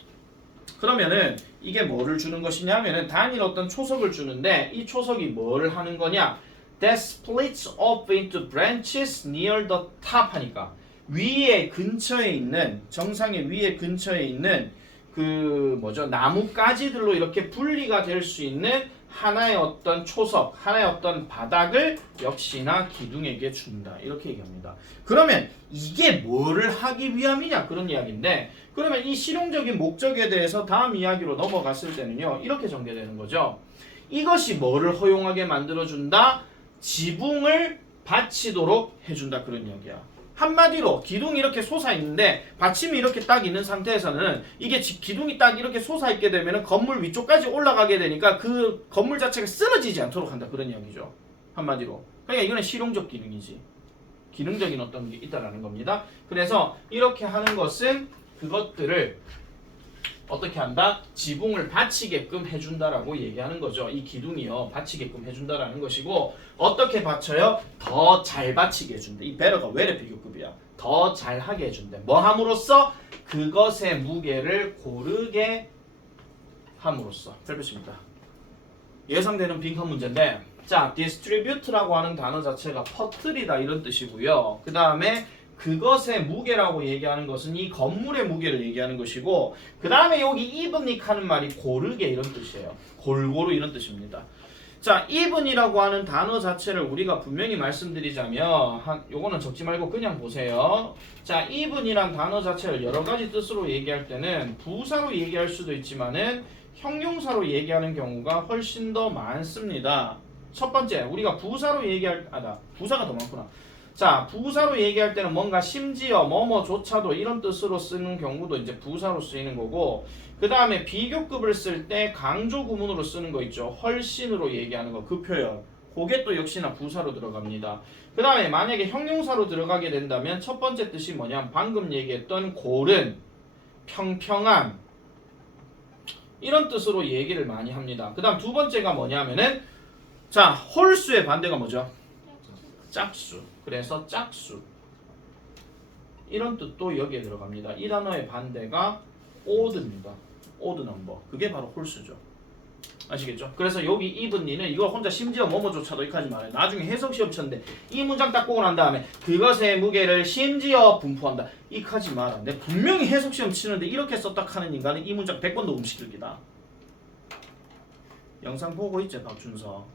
그러면은 이게 뭐를 주는 것이냐면은 단일 어떤 초석을 주는데 이 초석이 뭐를 하는 거냐? That splits off into branches near the top 하니까 위에 근처에 있는 정상의 위에 근처에 있는 그 뭐죠? 나뭇가지들로 이렇게 분리가 될 수 있는 하나의 어떤 초석, 하나의 어떤 바닥을 역시나 기둥에게 준다. 이렇게 얘기합니다. 그러면 이게 뭐를 하기 위함이냐? 그런 이야기인데 그러면 이 실용적인 목적에 대해서 다음 이야기로 넘어갔을 때는요. 이렇게 전개되는 거죠. 이것이 뭐를 허용하게 만들어준다? 지붕을 받치도록 해준다. 그런 이야기야. 한마디로 기둥이 이렇게 솟아있는데 받침이 이렇게 딱 있는 상태에서는 이게 기둥이 딱 이렇게 솟아있게 되면 건물 위쪽까지 올라가게 되니까 그 건물 자체가 쓰러지지 않도록 한다. 그런 이야기죠. 한마디로. 그러니까 이거는 실용적 기능이지. 기능적인 어떤 게 있다라는 겁니다. 그래서 이렇게 하는 것은 그것들을 어떻게 한다? 지붕을 받치게끔 해준다라고 얘기하는 거죠. 이 기둥이요. 받치게끔 해준다라는 것이고 어떻게 받쳐요? 더 잘 받치게 해준다. 이 better가 where의 비교급이야. 더 잘하게 해준다. 뭐 함으로써? 그것의 무게를 고르게 함으로써. 별표입니다. 예상되는 빈칸 문제인데 자, distribute라고 하는 단어 자체가 퍼뜨리다 이런 뜻이고요. 그 다음에 그것의 무게라고 얘기하는 것은 이 건물의 무게를 얘기하는 것이고 그 다음에 여기 evenly 하는 말이 고르게 이런 뜻이에요. 골고루 이런 뜻입니다. 자, even이라고 하는 단어 자체를 우리가 분명히 말씀드리자면 요거는 적지 말고 그냥 보세요. 자, even이란 단어 자체를 여러 가지 뜻으로 얘기할 때는 부사로 얘기할 수도 있지만은 형용사로 얘기하는 경우가 훨씬 더 많습니다. 첫 번째, 우리가 부사로 부사가 더 많구나. 자, 부사로 얘기할 때는 뭔가 심지어 뭐뭐조차도 이런 뜻으로 쓰는 경우도 이제 부사로 쓰이는 거고 그 다음에 비교급을 쓸 때 강조 구문으로 쓰는 거 있죠. 훨씬으로 얘기하는 거 그 표현 그게 또 역시나 부사로 들어갑니다. 그 다음에 만약에 형용사로 들어가게 된다면 첫 번째 뜻이 뭐냐면 방금 얘기했던 고른, 평평한 이런 뜻으로 얘기를 많이 합니다. 그 다음 두 번째가 뭐냐면은 자, 홀수의 반대가 뭐죠? 짝수. 그래서 짝수. 이런 뜻도 여기에 들어갑니다. 이 단어의 반대가 odd입니다. odd number. 그게 바로 홀수죠. 아시겠죠? 그래서 여기 evenly는 이거 혼자 심지어 뭐뭐조차도 이렇게 하지 말아요. 나중에 해석 시험 쳤는데 이 문장 딱 보고 난 다음에 그것의 무게를 심지어 분포한다. 이렇게 하지 마라. 내가 분명히 해석 시험 치는데 이렇게 썼다 하는 인간은 이 문장 100번 녹음시킬기다. 영상 보고 있지 박준서.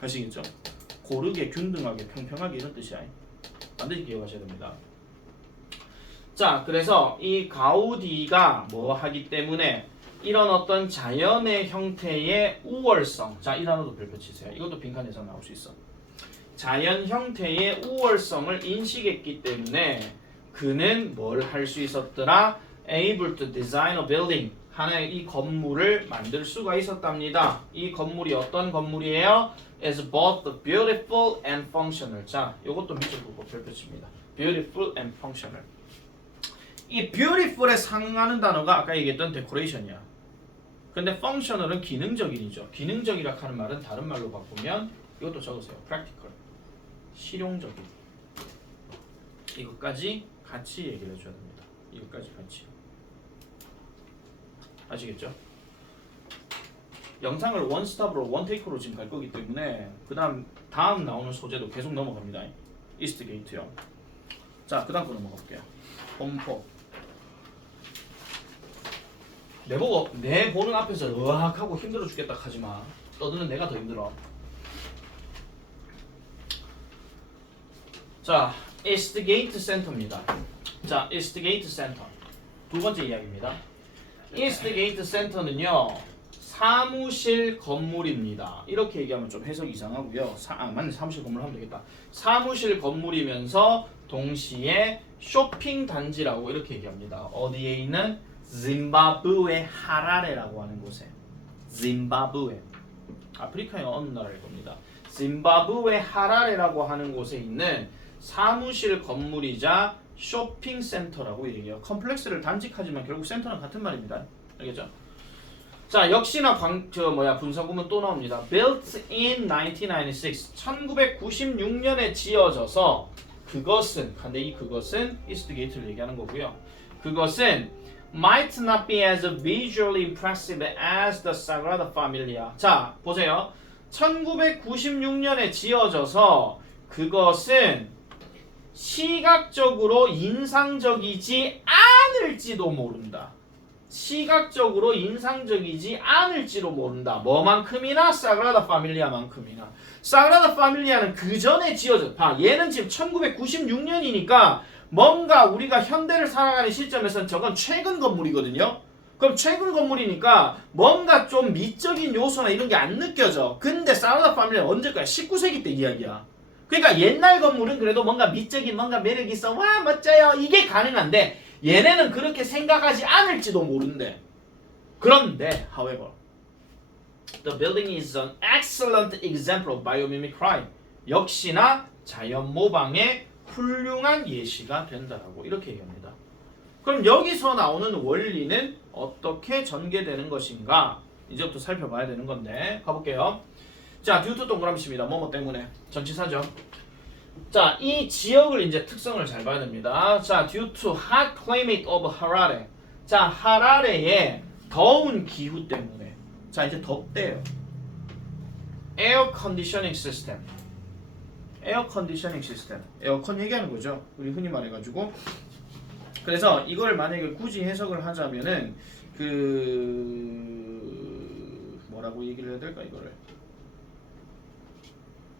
아시겠죠? 고르게, 균등하게, 평평하게 이런 뜻이야. 반드시 기억하셔야 됩니다. 자, 그래서 이 가우디가 뭐 하기 때문에 이런 어떤 자연의 형태의 우월성. 자, 이 단어도 별표 치세요. 이것도 빈칸에서 나올 수 있어. 자연 형태의 우월성을 인식했기 때문에 그는 뭘 할 수 있었더라? Able to design a building. 하나의 이 건물을 만들 수가 있었답니다. 이 건물이 어떤 건물이에요? Is both beautiful and functional. 자, 이것도 밑줄 긋고 별표칩니다. Beautiful and functional. 이 beautiful에 상응하는 단어가 아까 얘기했던 decoration이야. 근데 functional은 기능적인이죠. 기능적이라 하는 말은 다른 말로 바꾸면 이것도 적으세요. practical. 실용적인. 이것까지 같이 얘기를 해줘야 됩니다. 이것까지 같이. 아시겠죠? 영상을 원스톱으로 원테이크로 지금 갈 거기 때문에 다음 나오는 소재도 계속 넘어갑니다. 이스트 게이트요. 자, 그 다음 거 넘어갈게요. 홈포. 내 보는 앞에서 으악하고 힘들어 죽겠다 하지마. 떠드는 내가 더 힘들어. 자, 이스트 게이트 센터입니다. 자, 이스트 게이트 센터. 두 번째 이야기입니다. 이스트 게이트 센터는요. 사무실 건물입니다. 이렇게 얘기하면 좀 해석이 이상하고요. 맞네. 사무실 건물 하면 되겠다. 사무실 건물이면서 동시에 쇼핑 단지라고 이렇게 얘기합니다. 어디에 있는? 짐바브웨 하라레라고 하는 곳에. 짐바브웨. 아프리카의 어느 나라일 겁니다. 짐바브웨 하라레라고 하는 곳에 있는 사무실 건물이자 쇼핑센터라고 얘기해요. 컴플렉스를 단직하지만 결국 센터는 같은 말입니다. 알겠죠? 자, 역시나 분사구문 또 나옵니다. Built in 1996. 1996년에 지어져서 그것은, 근데 이 그것은 이스트게이트를 얘기하는 거고요. 그것은 might not be as visually impressive as the Sagrada Familia. 자, 보세요. 1996년에 지어져서 그것은 시각적으로 인상적이지 않을지도 모른다. 시각적으로 인상적이지 않을지도 모른다. 뭐만큼이나? 사그라다 파밀리아만큼이나. 사그라다 파밀리아는 그 전에 지어졌. 봐, 얘는 지금 1996년이니까 뭔가 우리가 현대를 살아가는 시점에서는 저건 최근 건물이거든요. 그럼 최근 건물이니까 뭔가 좀 미적인 요소나 이런 게 안 느껴져. 근데 사그라다 파밀리아는 언제까지? 19세기 때 이야기야. 그러니까 옛날 건물은 그래도 뭔가 미적인 뭔가 매력이 있어. 와 멋져요. 이게 가능한데 얘네는 그렇게 생각하지 않을지도 모른대. 그런데 however the building is an excellent example of biomimic crime. 역시나 자연 모방의 훌륭한 예시가 된다라고 이렇게 얘기합니다. 그럼 여기서 나오는 원리는 어떻게 전개되는 것인가? 이제부터 살펴봐야 되는 건데 가볼게요. 자, due to 동그라미입니다. 뭐뭐 때문에 전치사죠. 자, 이 지역을 이제 특성을 잘 봐야 됩니다. 자, due to hot climate of Harare. 자, 하라레의 더운 기후 때문에. 자, 이제 덥대요. Air conditioning system. 에어 컨디셔닝 시스템. 에어컨 얘기하는 거죠. 우리 흔히 말해가지고. 그래서 이걸 만약에 굳이 해석을 하자면은 뭐라고 얘기를 해야 될까 이거를.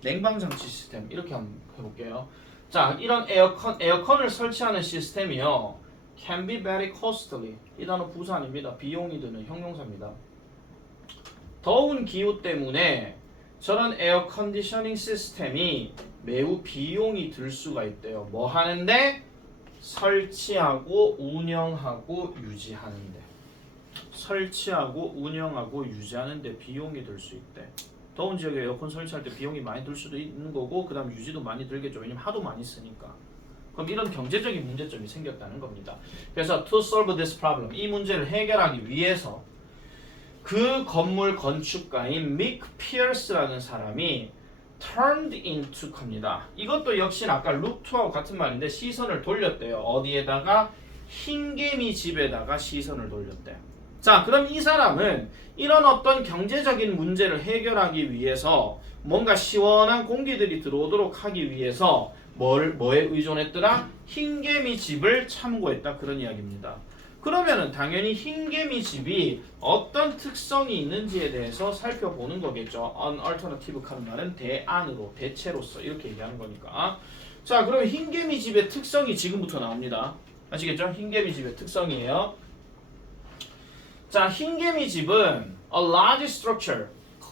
냉방장치 시스템 이렇게 한번 해볼게요. 자, 이런 에어컨을 설치하는 시스템이요. Can be very costly. 이 단어 부사 아닙니다. 비용이 드는 형용사입니다. 더운 기후 때문에 저런 에어 컨디셔닝 시스템이 매우 비용이 들 수가 있대요. 뭐 하는데? 설치하고 운영하고 유지하는데. 설치하고 운영하고 유지하는데 비용이 들 수 있대. 더운 지역에 에어컨 설치할 때 비용이 많이 들 수도 있는 거고 그 다음 유지도 많이 들겠죠. 왜냐면 하도 많이 쓰니까. 그럼 이런 경제적인 문제점이 생겼다는 겁니다. 그래서 to solve this problem, 이 문제를 해결하기 위해서 그 건물 건축가인 미크 피어스라는 사람이 turned into 겁니다. 이것도 역시 아까 루트하고 같은 말인데 시선을 돌렸대요. 어디에다가? 흰개미 집에다가 시선을 돌렸대. 자, 그럼 이 사람은 이런 어떤 경제적인 문제를 해결하기 위해서 뭔가 시원한 공기들이 들어오도록 하기 위해서 뭐에 의존했더라? 흰개미 집을 참고했다. 그런 이야기입니다. 그러면은 당연히 흰개미 집이 어떤 특성이 있는지에 대해서 살펴보는 거겠죠. An alternative 하는 말은 대안으로, 대체로서 이렇게 얘기하는 거니까. 자, 그러면 흰개미 집의 특성이 지금부터 나옵니다. 아시겠죠? 흰개미 집의 특성이에요. 자, 흰개미 집은 a large structure,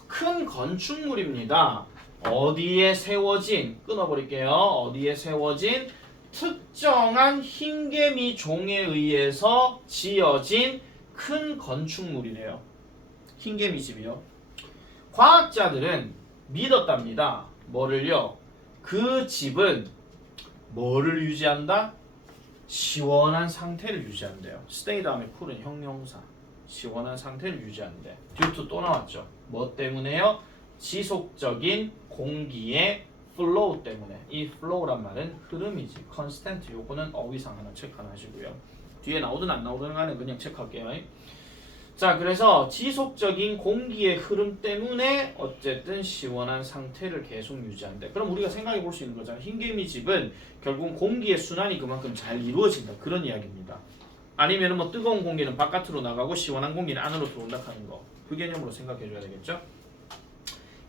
큰 건축물입니다. 어디에 세워진, 끊어버릴게요. 어디에 세워진 특정한 흰개미 종에 의해서 지어진 큰 건축물이래요. 흰개미 집이요. 과학자들은 믿었답니다. 뭐를요? 그 집은 뭐를 유지한다? 시원한 상태를 유지한대요. stay 다음에 cool은 형용사. 시원한 상태를 유지하는데. due to 또 나왔죠. 뭐 때문에요? 지속적인 공기의 flow 때문에. 이 flow란 말은 흐름이지. constant 요거는 어휘상 하나 체크 하나 하시고요. 뒤에 나오든 안 나오든 간에 그냥 체크할게요. 자, 그래서 지속적인 공기의 흐름 때문에 어쨌든 시원한 상태를 계속 유지한대. 그럼 우리가 생각해 볼 수 있는 거잖아. 흰개미 집은 결국 공기의 순환이 그만큼 잘 이루어진다. 그런 이야기입니다. 아니면 뭐 뜨거운 공기는 바깥으로 나가고 시원한 공기는 안으로 들어온다 하는 거. 그 개념으로 생각해 줘야 되겠죠.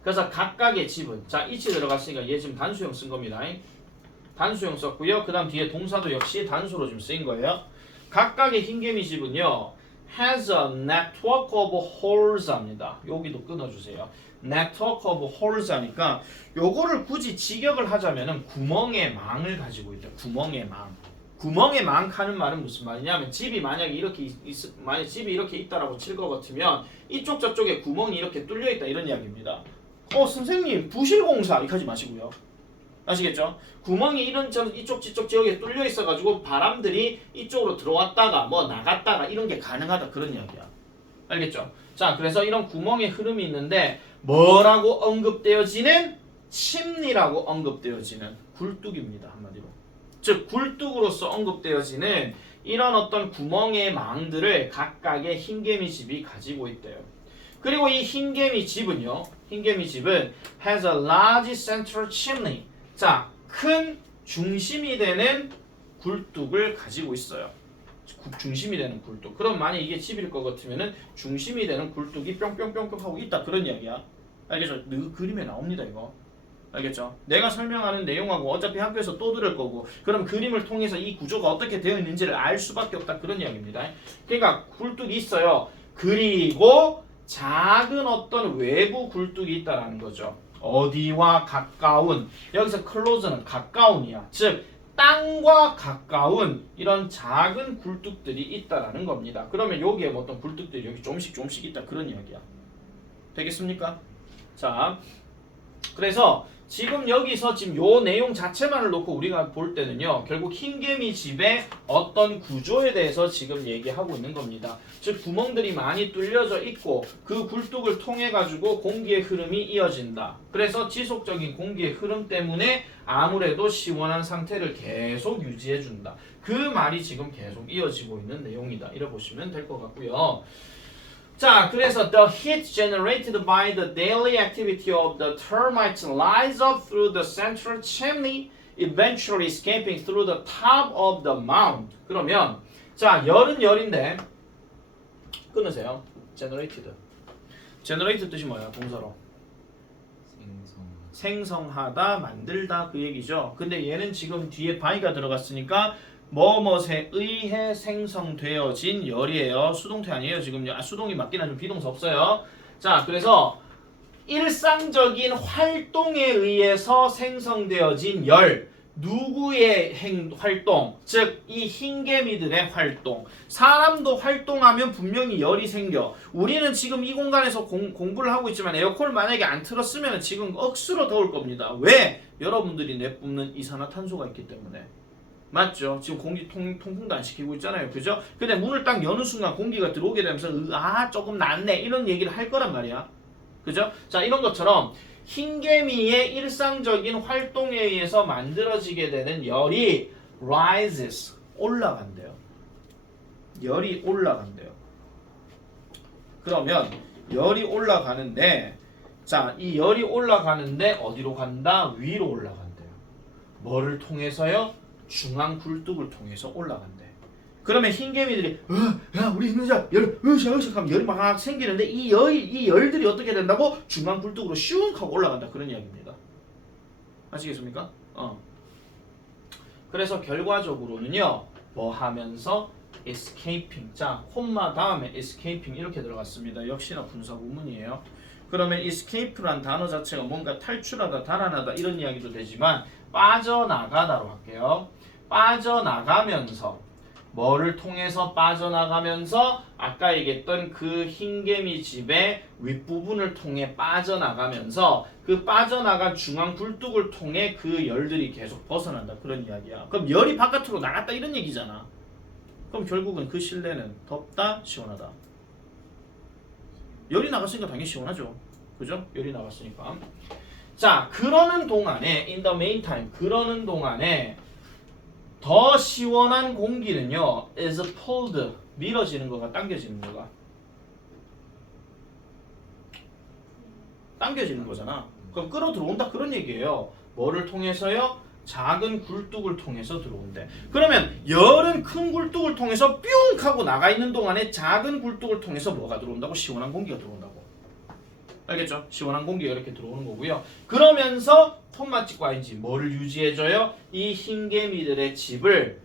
그래서 각각의 집은, 자, 이치 들어갔으니까 얘 지금 단수형 쓴 겁니다. 단수형 썼고요. 그 다음 뒤에 동사도 역시 단수로 좀 쓰인 거예요. 각각의 흰개미 집은요, has a network of holes 합니다. 여기도 끊어주세요. network of holes 하니까 요거를 굳이 직역을 하자면은 구멍의 망을 가지고 있다. 구멍의 망. 구멍의 망 하는 말은 무슨 말이냐면 집이 만약에 이렇게 만약 집이 이렇게 있다라고 칠 것 같으면 이쪽 저쪽에 구멍이 이렇게 뚫려 있다 이런 이야기입니다. 선생님 부실공사 이렇게 하지 마시고요. 아시겠죠? 구멍이 이런 이쪽 저쪽 지역에 뚫려 있어가지고 바람들이 이쪽으로 들어왔다가 뭐 나갔다가 이런 게 가능하다 그런 이야기야. 알겠죠? 자, 그래서 이런 구멍의 흐름이 있는데 뭐라고 언급되어지는 침리라고 언급되어지는 굴뚝입니다. 한마디로. 즉 굴뚝으로서 언급되어지는 이런 어떤 구멍의 망들을 각각의 흰개미 집이 가지고 있대요. 그리고 이 흰개미 집은요. 흰개미 집은 has a large central chimney. 자, 큰 중심이 되는 굴뚝을 가지고 있어요. 중심이 되는 굴뚝. 그럼 만약 이게 집일 것 같으면은 중심이 되는 굴뚝이 뿅뿅뿅뿅 하고 있다 그런 이야기야. 알겠죠? 그림에 나옵니다 이거. 알겠죠? 내가 설명하는 내용하고 어차피 학교에서 또 들을 거고 그럼 그림을 통해서 이 구조가 어떻게 되어 있는지를 알 수밖에 없다 그런 이야기입니다. 그러니까 굴뚝이 있어요. 그리고 작은 어떤 외부 굴뚝이 있다라는 거죠. 어디와 가까운 여기서 close는 가까운이야. 즉 땅과 가까운 이런 작은 굴뚝들이 있다라는 겁니다. 그러면 여기에 어떤 굴뚝들이 여기 조금씩 있다 그런 이야기야. 되겠습니까? 자, 그래서 지금 여기서 지금 요 내용 자체만을 놓고 우리가 볼 때는요 결국 흰개미 집의 어떤 구조에 대해서 지금 얘기하고 있는 겁니다. 즉 구멍들이 많이 뚫려져 있고 그 굴뚝을 통해 가지고 공기의 흐름이 이어진다. 그래서 지속적인 공기의 흐름 때문에 아무래도 시원한 상태를 계속 유지해 준다. 그 말이 지금 계속 이어지고 있는 내용이다. 이렇게 보시면 될 것 같고요. 자, 그래서 the heat generated by the daily activity of the termites lies up through the central chimney, eventually escaping through the top of the mound. 그러면 자, 열은 열인데 끊으세요. generated. generate 뜻이 뭐야? 동사로. 생성하다, 만들다 그 얘기죠. 근데 얘는 지금 뒤에 by가 들어갔으니까 뭐뭇에 의해 생성되어진 열이에요. 수동태 아니에요. 지금 수동이 맞긴 하지만 비동사 없어요. 자, 그래서 일상적인 활동에 의해서 생성되어진 열. 누구의 활동? 즉 이 흰개미들의 활동. 사람도 활동하면 분명히 열이 생겨. 우리는 지금 이 공간에서 공부를 하고 있지만 에어컨을 만약에 안 틀었으면 지금 억수로 더울 겁니다. 왜? 여러분들이 내뿜는 이산화탄소가 있기 때문에. 맞죠? 지금 공기 통풍도 안 시키고 있잖아요. 그죠? 근데 문을 딱 여는 순간 공기가 들어오게 되면서 조금 낫네 이런 얘기를 할 거란 말이야. 그죠? 자, 이런 것처럼 흰개미의 일상적인 활동에 의해서 만들어지게 되는 열이 rises, 올라간대요. 열이 올라간대요. 그러면 열이 올라가는데 자, 이 열이 올라가는데 어디로 간다? 위로 올라간대요. 뭐를 통해서요? 중앙 굴뚝을 통해서 올라간대. 그러면 흰개미들이 야 우리 힘내자 열 하면 열이 막 생기는데 이 열들이 어떻게 된다고? 중앙 굴뚝으로 슝 하고 올라간다 그런 이야기입니다. 아시겠습니까? 그래서 결과적으로는요 뭐 하면서 escaping. 자, 콤마 다음에 escaping 이렇게 들어갔습니다. 역시나 분사 구문이에요. 그러면 escape란 단어 자체가 뭔가 탈출하다, 달아나다 이런 이야기도 되지만 빠져나가다로 할게요. 빠져나가면서 뭐를 통해서 빠져나가면서 아까 얘기했던 그 흰개미 집의 윗부분을 통해 빠져나가면서 그 빠져나간 중앙 굴뚝을 통해 그 열들이 계속 벗어난다 그런 이야기야. 그럼 열이 바깥으로 나갔다 이런 얘기잖아. 그럼 결국은 그 실내는 덥다 시원하다. 열이 나갔으니까 당연히 시원하죠. 그죠? 열이 나갔으니까. 자, 그러는 동안에 in the meantime 그러는 동안에 더 시원한 공기는요 is pulled 밀어지는 거가 당겨지는 거가 당겨지는 거잖아. 그럼 끌어 들어온다 그런 얘기예요. 뭐를 통해서요? 작은 굴뚝을 통해서 들어온대. 그러면 열은 큰 굴뚝을 통해서 뿅 하고 나가 있는 동안에 작은 굴뚝을 통해서 뭐가 들어온다고? 시원한 공기가 들어온다고. 알겠죠? 시원한 공기가 이렇게 들어오는 거고요. 그러면서 콤마 찍고 ING 뭐를 유지해줘요? 이 흰개미들의 집을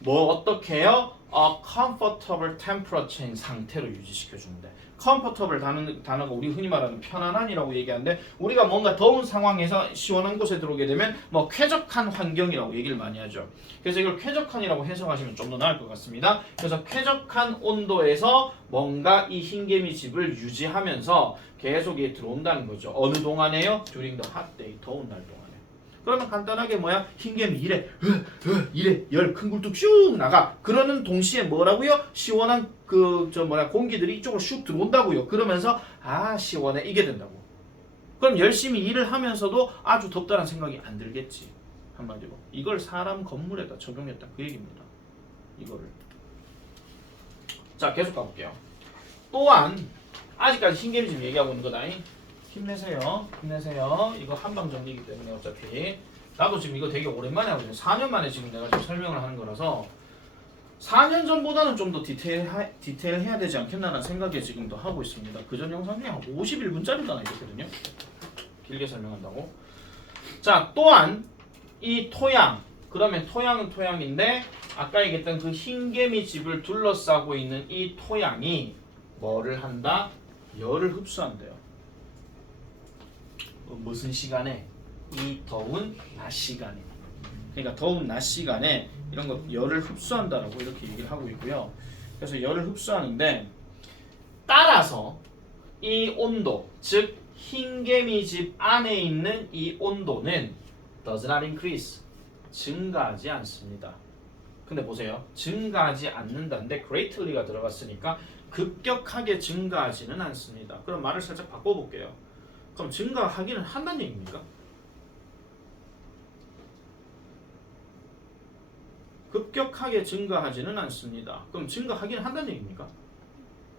뭐 어떻게 해요? comfortable temperature인 상태로 유지시켜주는데 comfortable 단어가 우리 흔히 말하는 편안한이라고 얘기하는데 우리가 뭔가 더운 상황에서 시원한 곳에 들어오게 되면 뭐 쾌적한 환경이라고 얘기를 많이 하죠. 그래서 이걸 쾌적한이라고 해석하시면 좀 더 나을 것 같습니다. 그래서 쾌적한 온도에서 뭔가 이 흰개미 집을 유지하면서 계속 이게 들어온다는 거죠. 어느 동안에요? During the hot day, 더운 날 동안에. 그러면 간단하게 뭐야? 흰개미 이래 이래 열 큰 굴뚝 슉 나가. 그러는 동시에 뭐라고요? 시원한 공기들이 이쪽으로 슉 들어온다고요. 그러면서 시원해 이게 된다고. 그럼 열심히 일을 하면서도 아주 덥다는 생각이 안 들겠지. 한마디로 이걸 사람 건물에다 적용했다 그 얘기입니다. 이거를 자 계속 가볼게요. 또한 아직까지 흰개미 지금 얘기하고 있는 거다. 힘내세요. 이거 한방 정리이기 때문에 어차피 나도 지금 이거 되게 오랜만에 하거든요. 4년 만에 지금 내가 지금 설명을 하는 거라서 4년 전보다는 좀 더 디테일해야 되지 않겠나라는 생각에 지금도 하고 있습니다. 그전 영상 중에 한 51분짜리가 있거든요. 길게 설명한다고. 자 또한 이 토양, 그러면 토양은 토양인데 아까 얘기했던 그 흰개미 집을 둘러싸고 있는 이 토양이 뭐를 한다? 열을 흡수한대요. 무슨 시간에? 이 더운 낮 시간에. 그러니까 더운 낮 시간에 이런 거 열을 흡수한다라고 이렇게 얘기를 하고 있고요. 그래서 열을 흡수하는데 따라서 이 온도, 즉 흰개미 집 안에 있는 이 온도는 does not increase, 증가하지 않습니다. 근데 보세요. 증가하지 않는다는데 greatly가 들어갔으니까 급격하게 증가하지는 않습니다. 그럼 말을 살짝 바꿔볼게요. 그럼 증가하기는 한다는 얘기입니까? 급격하게 증가하지는 않습니다. 그럼 증가하기는 한다는 얘기입니까?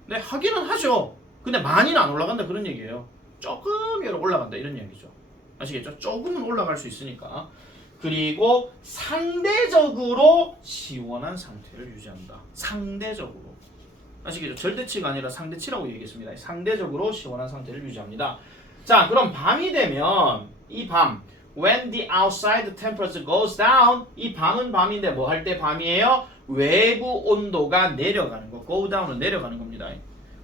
네, 하기는 하죠. 근데 많이는 안 올라간다 그런 얘기예요. 조금 올라간다 이런 얘기죠. 아시겠죠? 조금은 올라갈 수 있으니까. 그리고 상대적으로 시원한 상태를 유지한다. 상대적으로. 아시겠죠? 절대치가 아니라 상대치라고 얘기했습니다. 상대적으로 시원한 상태를 유지합니다. 자, 그럼 밤이 되면 이 밤, when the outside temperature goes down, 이 밤은 밤인데 뭐 할 때 밤이에요? 외부 온도가 내려가는 거. go down은 내려가는 겁니다.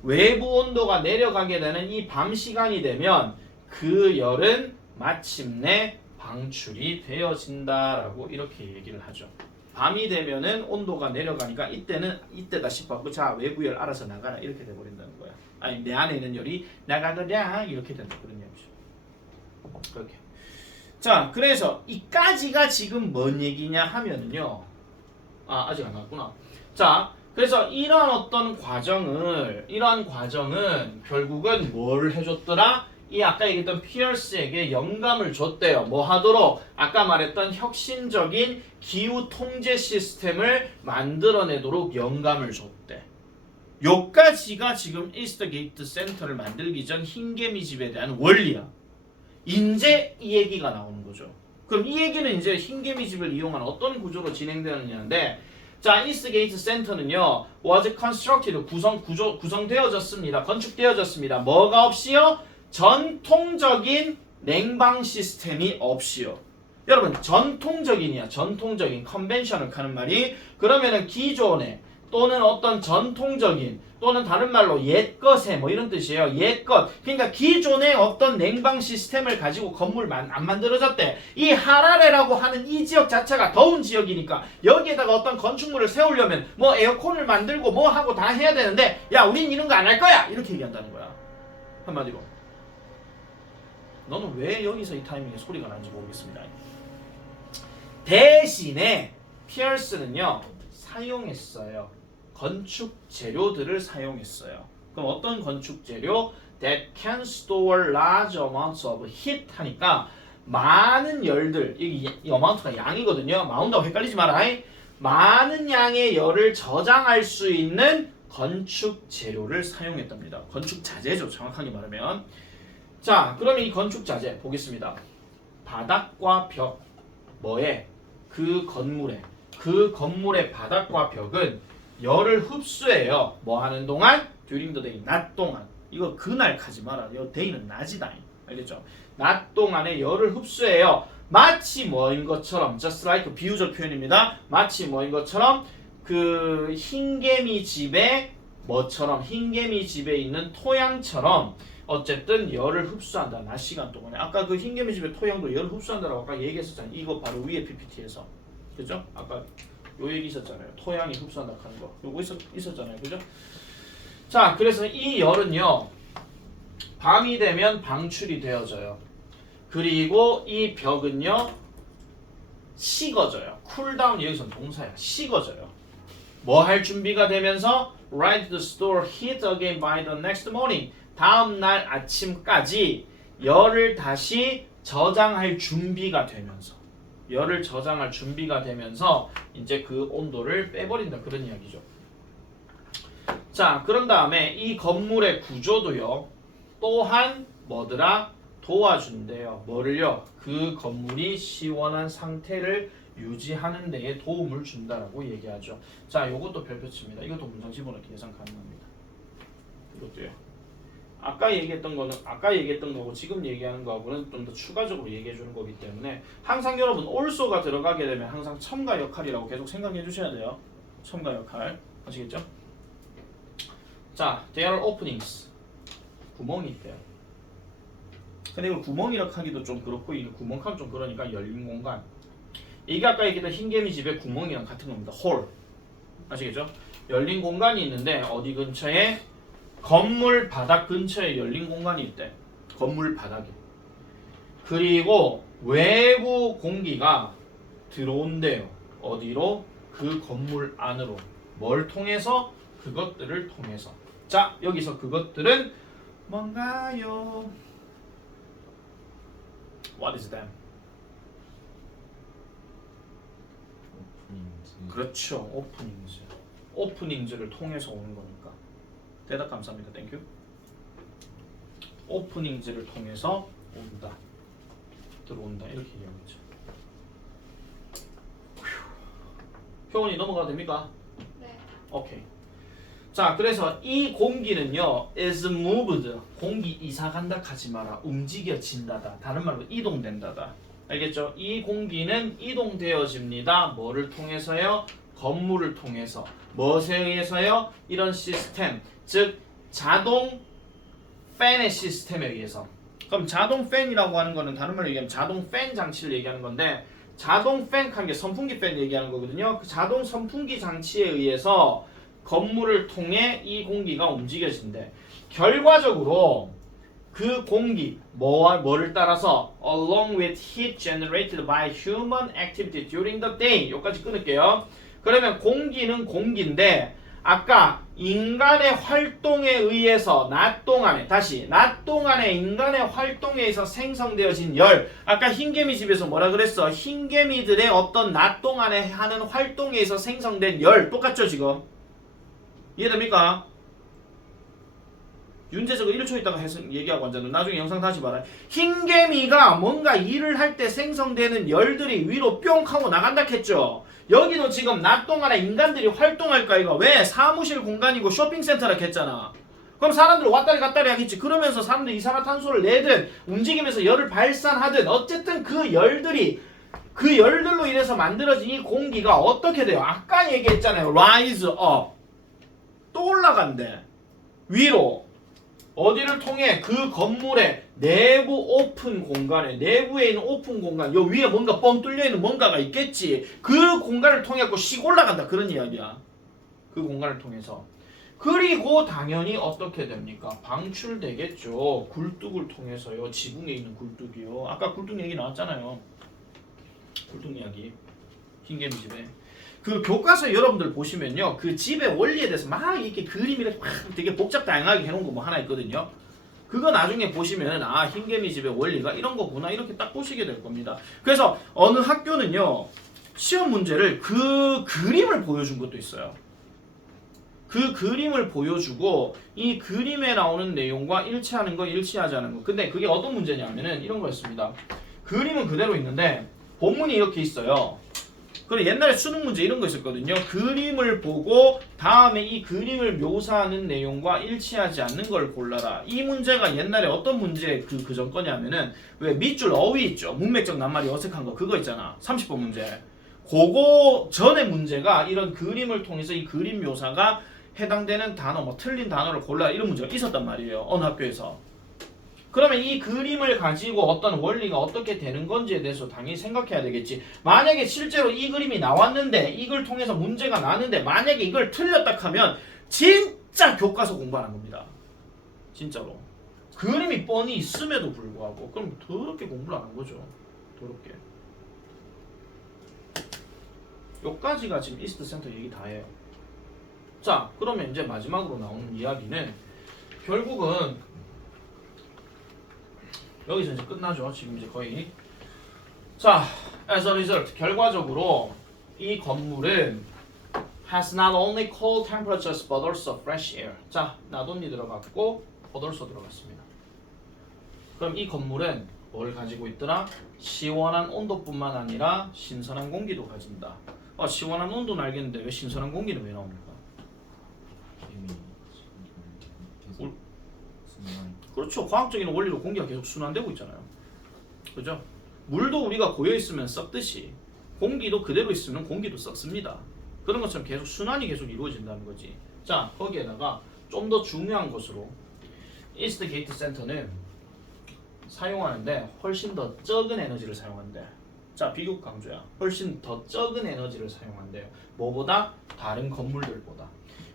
외부 온도가 내려가게 되는 이 밤 시간이 되면 그 열은 마침내 방출이 되어진다라고 이렇게 얘기를 하죠. 밤이 되면은 온도가 내려가니까 이때다 싶었고 자 외부열 알아서 나가라 이렇게 돼버린다는 거야. 아니 내 안에 있는 열이 나가더냐 이렇게 된다 그런 얘기죠. 그렇게. 자 그래서 이까지가 지금 뭔 얘기냐 하면은요. 아직 안 나왔구나. 자 그래서 이러한 과정은 결국은 뭘 해줬더라? 이 아까 얘기했던 피어스에게 영감을 줬대요. 뭐 하도록? 아까 말했던 혁신적인 기후 통제 시스템을 만들어내도록 영감을 줬대. 요까지가 지금 이스터게이트 센터를 만들기 전 흰개미 집에 대한 원리야. 이제 이 얘기가 나오는 거죠. 그럼 이 얘기는 이제 흰개미 집을 이용한 어떤 구조로 진행되느냐인데 자, 이스트게이트 센터는요, was constructed, 구성되어졌습니다. 건축되어졌습니다. 뭐가 없이요? 전통적인 냉방 시스템이 없이요. 여러분, 전통적인, 컨벤셔널 하는 말이, 그러면은 기존에, 또는 어떤 전통적인, 또는 다른 말로 옛것에, 뭐 이런 뜻이에요. 옛것. 그러니까 기존의 어떤 냉방 시스템을 가지고 건물 안 만들어졌대. 이 하라레라고 하는 이 지역 자체가 더운 지역이니까 여기에다가 어떤 건축물을 세우려면 뭐 에어컨을 만들고 뭐 하고 다 해야 되는데 야, 우린 이런 거 안 할 거야! 이렇게 얘기한다는 거야. 한마디로. 너는 왜 여기서 이 타이밍에 소리가 나는지 모르겠습니다. 대신에 피어스는요, 사용했어요. 건축 재료들을 사용했어요. 그럼 어떤 건축 재료? That can store large amounts of heat 하니까 많은 열들, 이 amount가 양이거든요. 마운드하고 헷갈리지 마라. 많은 양의 열을 저장할 수 있는 건축 재료를 사용했답니다. 건축 자재죠. 정확하게 말하면. 자, 그러면 이 건축 자재 보겠습니다. 바닥과 벽, 뭐에? 그 건물의 바닥과 벽은 열을 흡수해요. 뭐 하는 동안? during the day, 낮 동안. 이거 그날 하지 마라. 이 day는 낮이다. 알겠죠? 낮 동안에 열을 흡수해요. 마치 뭐인 것처럼, just like 비유적 표현입니다. 마치 뭐인 것처럼 그 흰개미 집에 뭐처럼 흰개미 집에 있는 토양처럼 어쨌든 열을 흡수한다. 낮 시간 동안에. 아까 그 흰개미 집의 토양도 열을 흡수한다라고 아까 얘기했었잖아요. 이거 바로 위에 PPT에서. 그죠? 아까 요 얘기 있었잖아요. 토양이 흡수한다 하는 거. 요거 있었잖아요. 그죠? 자, 그래서 이 열은요. 밤이 되면 방출이 되어져요. 그리고 이 벽은요. 식어져요. 쿨다운 여기서는 동사야. 식어져요. 뭐 할 준비가 되면서 Ready to store heat again by the next morning. 다음 날 아침까지 열을 다시 저장할 준비가 되면서 열을 저장할 준비가 되면서 이제 그 온도를 빼버린다 그런 이야기죠. 자, 그런 다음에 이 건물의 구조도요. 또한 뭐더라? 도와준대요. 뭐를요? 그 건물이 시원한 상태를 유지하는 데에 도움을 준다라고 얘기하죠. 자, 요것도 별표치입니다. 이것도 문장 집어넣기 예상 가능합니다. 이것도요. 아까 얘기했던 거고 지금 얘기하는 거하고는 좀 더 추가적으로 얘기해 주는 거기 때문에 항상 여러분 also가 들어가게 되면 항상 첨가 역할이라고 계속 생각해 주셔야 돼요. 첨가 역할. 아시겠죠? 자, there are openings. 구멍이 있대요. 근데 이걸 구멍이라고 하기도 좀 그렇고 이 구멍하면 좀 그러니까 열린 공간. 이게 아까 얘기했던 흰개미 집의 구멍이랑 같은 겁니다. 홀. 아시겠죠? 열린 공간이 있는데 어디 근처에? 건물 바닥 근처에 열린 공간이 있대. 건물 바닥에. 그리고 외부 공기가 들어온대요. 어디로? 그 건물 안으로. 뭘 통해서? 그것들을 통해서. 자, 여기서 그것들은 뭔가요? What is them? 그렇죠. 오프닝즈. 오프닝즈를 통해서 오는 거니까. 대답 감사합니다. 땡큐. 오프닝즈를 통해서 온다. 들어온다. 이렇게 얘기하겠죠. 효원이 넘어가도 됩니까? 네. 오케이. 자, 그래서 이 공기는요. is moved. 공기 이사 간다 하지 마라. 움직여진다다. 다른 말로 이동된다다. 알겠죠? 이 공기는 이동되어집니다. 뭐를 통해서요? 건물을 통해서. 무엇에 의해서요? 이런 시스템. 즉 자동 팬의 시스템에 의해서. 그럼 자동 팬이라고 하는 거는 다른 말로 얘기하면 자동 팬 장치를 얘기하는 건데 자동 팬 하는 게 선풍기 팬 얘기하는 거거든요. 그 자동 선풍기 장치에 의해서 건물을 통해 이 공기가 움직여진대. 결과적으로 그 공기 뭐를 따라서 along with heat generated by human activity during the day. 여기까지 끊을게요. 그러면 공기는 공기인데 아까 인간의 활동에 의해서 낮 동안에 낮 동안에 인간의 활동에 의해서 생성되어진 열. 아까 흰개미 집에서 뭐라 그랬어? 흰개미들의 어떤 낮 동안에 하는 활동에 의해서 생성된 열. 똑같죠 지금? 이해됩니까? 윤재석은 1초 있다가 얘기하고 앉았는데 나중에 영상 다시 봐라. 흰개미가 뭔가 일을 할 때 생성되는 열들이 위로 뿅 하고 나간다 했죠. 여기도 지금 낮 동안에 인간들이 활동할까 이거 왜? 사무실 공간이고 쇼핑센터라 했잖아. 그럼 사람들 왔다리 갔다리 하겠지. 그러면서 사람들이 이산화탄소를 내든 움직이면서 열을 발산하든 어쨌든 그 열들이 그 열들로 인해서 만들어진 이 공기가 어떻게 돼요? 아까 얘기했잖아요. rise up. 또 올라간대. 위로. 어디를 통해? 그 건물의 내부 오픈 공간에 내부에 있는 오픈 공간 요 위에 뭔가 뻥 뚫려 있는 뭔가가 있겠지. 그 공간을 통해 갖고 씩 올라간다 그런 이야기야. 그 공간을 통해서. 그리고 당연히 어떻게 됩니까? 방출되겠죠. 굴뚝을 통해서요. 지붕에 있는 굴뚝이요. 아까 굴뚝 얘기 나왔잖아요. 굴뚝 이야기. 흰개미 집에. 그 교과서 여러분들 보시면요. 그 집의 원리에 대해서 막 이렇게 그림이 막 되게 복잡 다양하게 해놓은 거 뭐 하나 있거든요. 그거 나중에 보시면 아 흰개미 집의 원리가 이런 거구나 이렇게 딱 보시게 될 겁니다. 그래서 어느 학교는요. 시험 문제를 그 그림을 보여준 것도 있어요. 그 그림을 보여주고 이 그림에 나오는 내용과 일치하는 거 일치하지 않은 거. 근데 그게 어떤 문제냐면은 이런 거였습니다. 그림은 그대로 있는데 본문이 이렇게 있어요. 그래 옛날에 수능 문제 이런 거 있었거든요. 그림을 보고 다음에 이 그림을 묘사하는 내용과 일치하지 않는 걸 골라라. 이 문제가 옛날에 어떤 문제 그전 거냐면은 왜 밑줄 어휘 있죠. 문맥적 낱말이 어색한 거 그거 있잖아. 30번 문제. 그거 전에 문제가 이런 그림을 통해서 이 그림 묘사가 해당되는 단어, 뭐 틀린 단어를 골라 이런 문제가 있었단 말이에요. 어느 학교에서. 그러면 이 그림을 가지고 어떤 원리가 어떻게 되는 건지에 대해서 당연히 생각해야 되겠지. 만약에 실제로 이 그림이 나왔는데 이걸 통해서 문제가 나는데 만약에 이걸 틀렸다 하면 진짜 교과서 공부 안 한 겁니다. 진짜로. 그림이 뻔히 있음에도 불구하고 그럼 더럽게 공부를 안 한 거죠. 더럽게. 요까지가 지금 이스트 센터 얘기 다 해요. 자, 그러면 이제 마지막으로 나오는 이야기는 결국은 여기서 이제 끝나죠. 지금 이제 거의. 자, as a result, 결과적으로 이 건물은 has not only cold temperatures but also fresh air. 자, not only 들어갔고 but also 들어갔습니다. 그럼 이 건물은 뭘 가지고 있더라? 시원한 온도뿐만 아니라 신선한 공기도 가진다. 시원한 온도는 알겠는데 왜 신선한 공기는 왜 나옵니까? 그렇죠. 과학적인 원리로 공기가 계속 순환되고 있잖아요. 그죠? 물도 우리가 고여 있으면 썩듯이 공기도 그대로 있으면 공기도 썩습니다. 그런 것처럼 계속 순환이 계속 이루어진다는 거지. 자, 거기에다가 좀 더 중요한 것으로 이스트 게이트 센터는 사용하는데 훨씬 더 적은 에너지를 사용한대. 자, 비교 강조야. 훨씬 더 적은 에너지를 사용한대요. 뭐보다? 다른 건물들보다.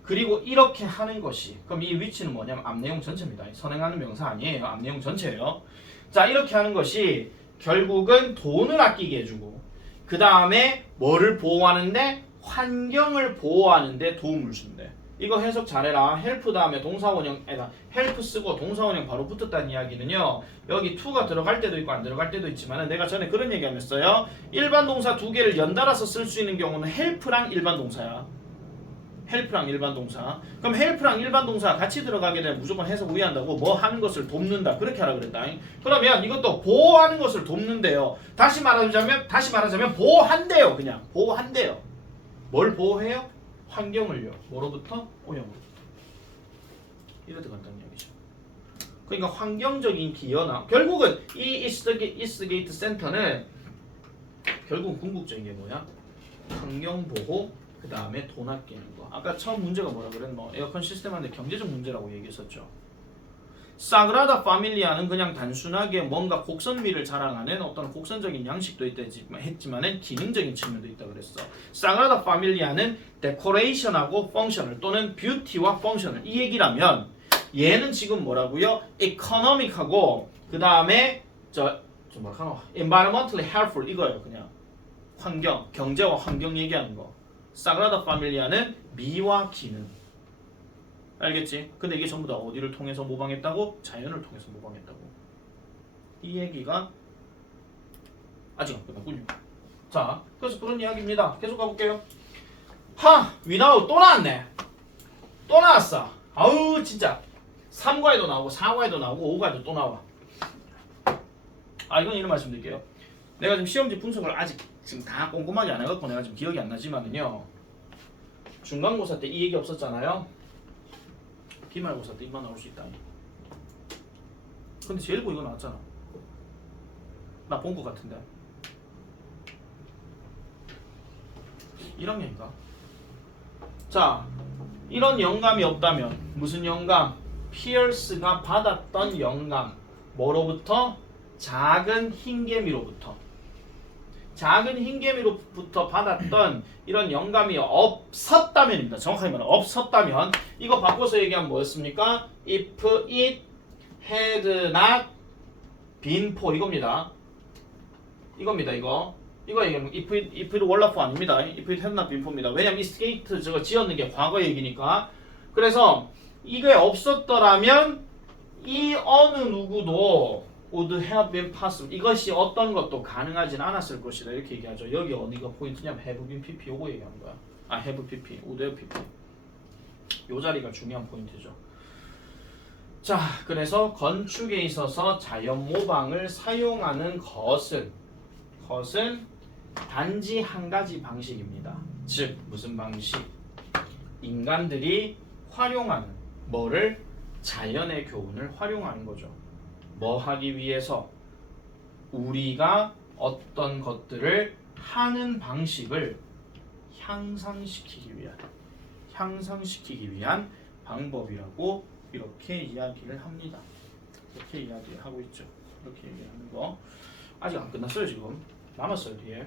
그리고 이렇게 하는 것이, 그럼 이 위치는 뭐냐면 앞내용 전체입니다. 선행하는 명사 아니에요. 앞내용 전체예요. 자, 이렇게 하는 것이 결국은 돈을 아끼게 해주고 그 다음에 뭐를 보호하는데? 환경을 보호하는데 도움을 준대. 이거 해석 잘해라. 헬프 다음에 동사원형에다 헬프 쓰고 동사원형 바로 붙었다는 이야기는요, 여기 to가 들어갈 때도 있고 안 들어갈 때도 있지만 내가 전에 그런 얘기 안 했어요? 일반 동사 두 개를 연달아서 쓸 수 있는 경우는 헬프랑 일반 동사야. 헬프랑 일반 동사. 그럼 헬프랑 일반 동사 같이 들어가게 되면 무조건 해석 우회한다고. 뭐 하는 것을 돕는다 그렇게 하라 그랬다. 그러면 이것도 보호하는 것을 돕는데요. 다시 말하자면 보호한대요. 그냥 보호한대요. 뭘 보호해요? 환경을요. 뭐로부터? 오염으로부터. 이래도 간단한 이야기죠. 그러니까 환경적인 기여나 결국은 이 이스트게이트 센터는 결국 궁극적인 게 뭐야? 환경 보호, 그 다음에 돈 아끼는 거. 아까 처음 문제가 뭐라 그랬나? 뭐 에어컨 시스템 안에 경제적 문제라고 얘기했었죠. 사그라다 파밀리아는 그냥 단순하게 뭔가 곡선미를 자랑하는 어떤 곡선적인 양식도 있다 했지만은 기능적인 측면도 있다 그랬어. 사그라다 파밀리아는 데코레이션하고 펑셔널 또는 뷰티와 펑셔널 이 얘기라면 얘는 지금 뭐라고요? economic하고 그 다음에 environmentally helpful 이거예요. 그냥 환경, 경제와 환경 얘기하는 거. 사그라다 파밀리아는 미와 기능. 알겠지? 근데 이게 전부 다 어디를 통해서 모방했다고? 자연을 통해서 모방했다고. 이 얘기가 아직 안 끝났군요. 자, 그래서 그런 이야기입니다. 계속 가볼게요. 위나우 또 나왔네. 또 나왔어. 아우 진짜 3과에도 나오고 4과에도 나오고 5과에도 또 나와. 이건 이런 말씀드릴게요. 내가 지금 시험지 분석을 아직 지금 다 꼼꼼하게 안 해갖고 내가 지금 기억이 안 나지만은요, 중간고사 때 이 얘기 없었잖아요. 기말고사 때 입만 나올 수 있다. 근데 제일고 이거 나왔잖아. 나 본 것 같은데. 1학년인가? 자, 이런 영감이 없다면 무슨 영감? 피어스가 받았던 영감. 뭐로부터? 작은 흰개미로부터. 작은 흰개미로부터 받았던 이런 영감이 없었다면입니다. 정확하게 말하면 없었다면 이거 바꿔서 얘기하면 뭐였습니까? If it had not been for 이겁니다. 이거 얘기하면 if it were for 아닙니다. If it had not been for입니다. 왜냐면 이 스케이트 저거 지었는 게 과거 얘기니까. 그래서 이게 없었더라면 이 어느 누구도 would have been possible. 이것이 어떤 것도 가능하진 않았을 것이다. 이렇게 얘기하죠. 여기 어디가 포인트냐면 have been pp 요거 얘기하는 거야. have pp, would have pp. 요 자리가 중요한 포인트죠. 자, 그래서 건축에 있어서 자연 모방을 사용하는 것은 단지 한 가지 방식입니다. 즉 무슨 방식? 인간들이 활용하는 뭐를? 자연의 교훈을 활용하는 거죠. 뭐 하기 위해서? 우리가 어떤 것들을 하는 방식을 향상시키기 위한 방법이라고 이렇게 이야기를 합니다. 이렇게 이야기하고 있죠. 이렇게 얘기하는 거 아직 안 끝났어요. 지금 남았어요 뒤에.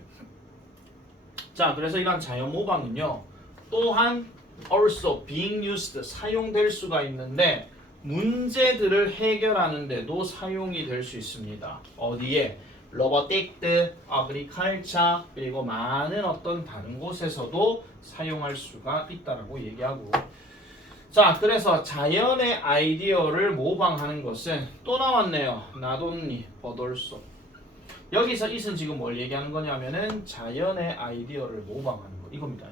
자, 그래서 이런 자연 모방은요 또한 also being used 사용될 수가 있는데 문제들을 해결하는 데도 사용이 될 수 있습니다. 어디에? 로보틱스, 어그리컬처 그리고 많은 어떤 다른 곳에서도 사용할 수가 있다라고 얘기하고. 자, 그래서 자연의 아이디어를 모방하는 것은 또 나왔네요. not only but also. 여기서 it은 지금 뭘 얘기하는 거냐면은 자연의 아이디어를 모방하는 거 이겁니다.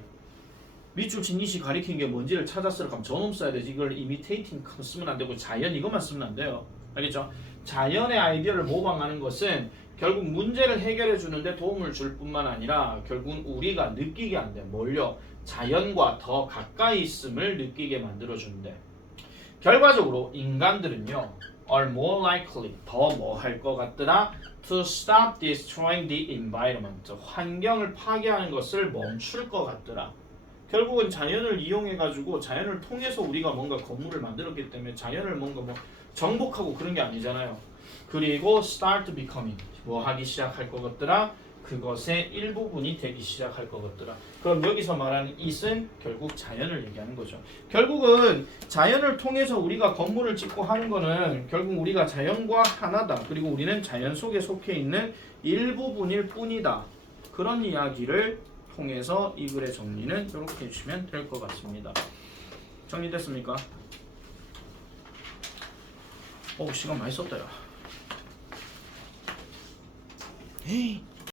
밑줄 친 it이 가리킨 게 뭔지를 찾았을 거면 전음 써야 되지. 이걸 imitating 쓰면 안 되고 자연 이것만 쓰면 안 돼요. 알겠죠? 자연의 아이디어를 모방하는 것은 결국 문제를 해결해 주는데 도움을 줄 뿐만 아니라 결국은 우리가 느끼게 한대. 뭘요? 자연과 더 가까이 있음을 느끼게 만들어 주는데 결과적으로 인간들은요 are more likely 더 뭐 할 것 같더라 to stop destroying the environment 환경을 파괴하는 것을 멈출 것 같더라. 결국은 자연을 이용해 가지고 자연을 통해서 우리가 뭔가 건물을 만들었기 때문에 자연을 뭔가 뭐 정복하고 그런 게 아니잖아요. 그리고 start becoming 뭐 하기 시작할 것 같더라. 그것의 일부분이 되기 시작할 것 같더라. 그럼 여기서 말하는 it은 결국 자연을 얘기하는 거죠. 결국은 자연을 통해서 우리가 건물을 짓고 하는 거는 결국 우리가 자연과 하나다. 그리고 우리는 자연 속에 속해 있는 일부분일 뿐이다. 그런 이야기를 통해서 이 글의 정리는 이렇게 해주시면 될 것 같습니다. 정리됐습니까? 시간 많이 썼다 야. 에이.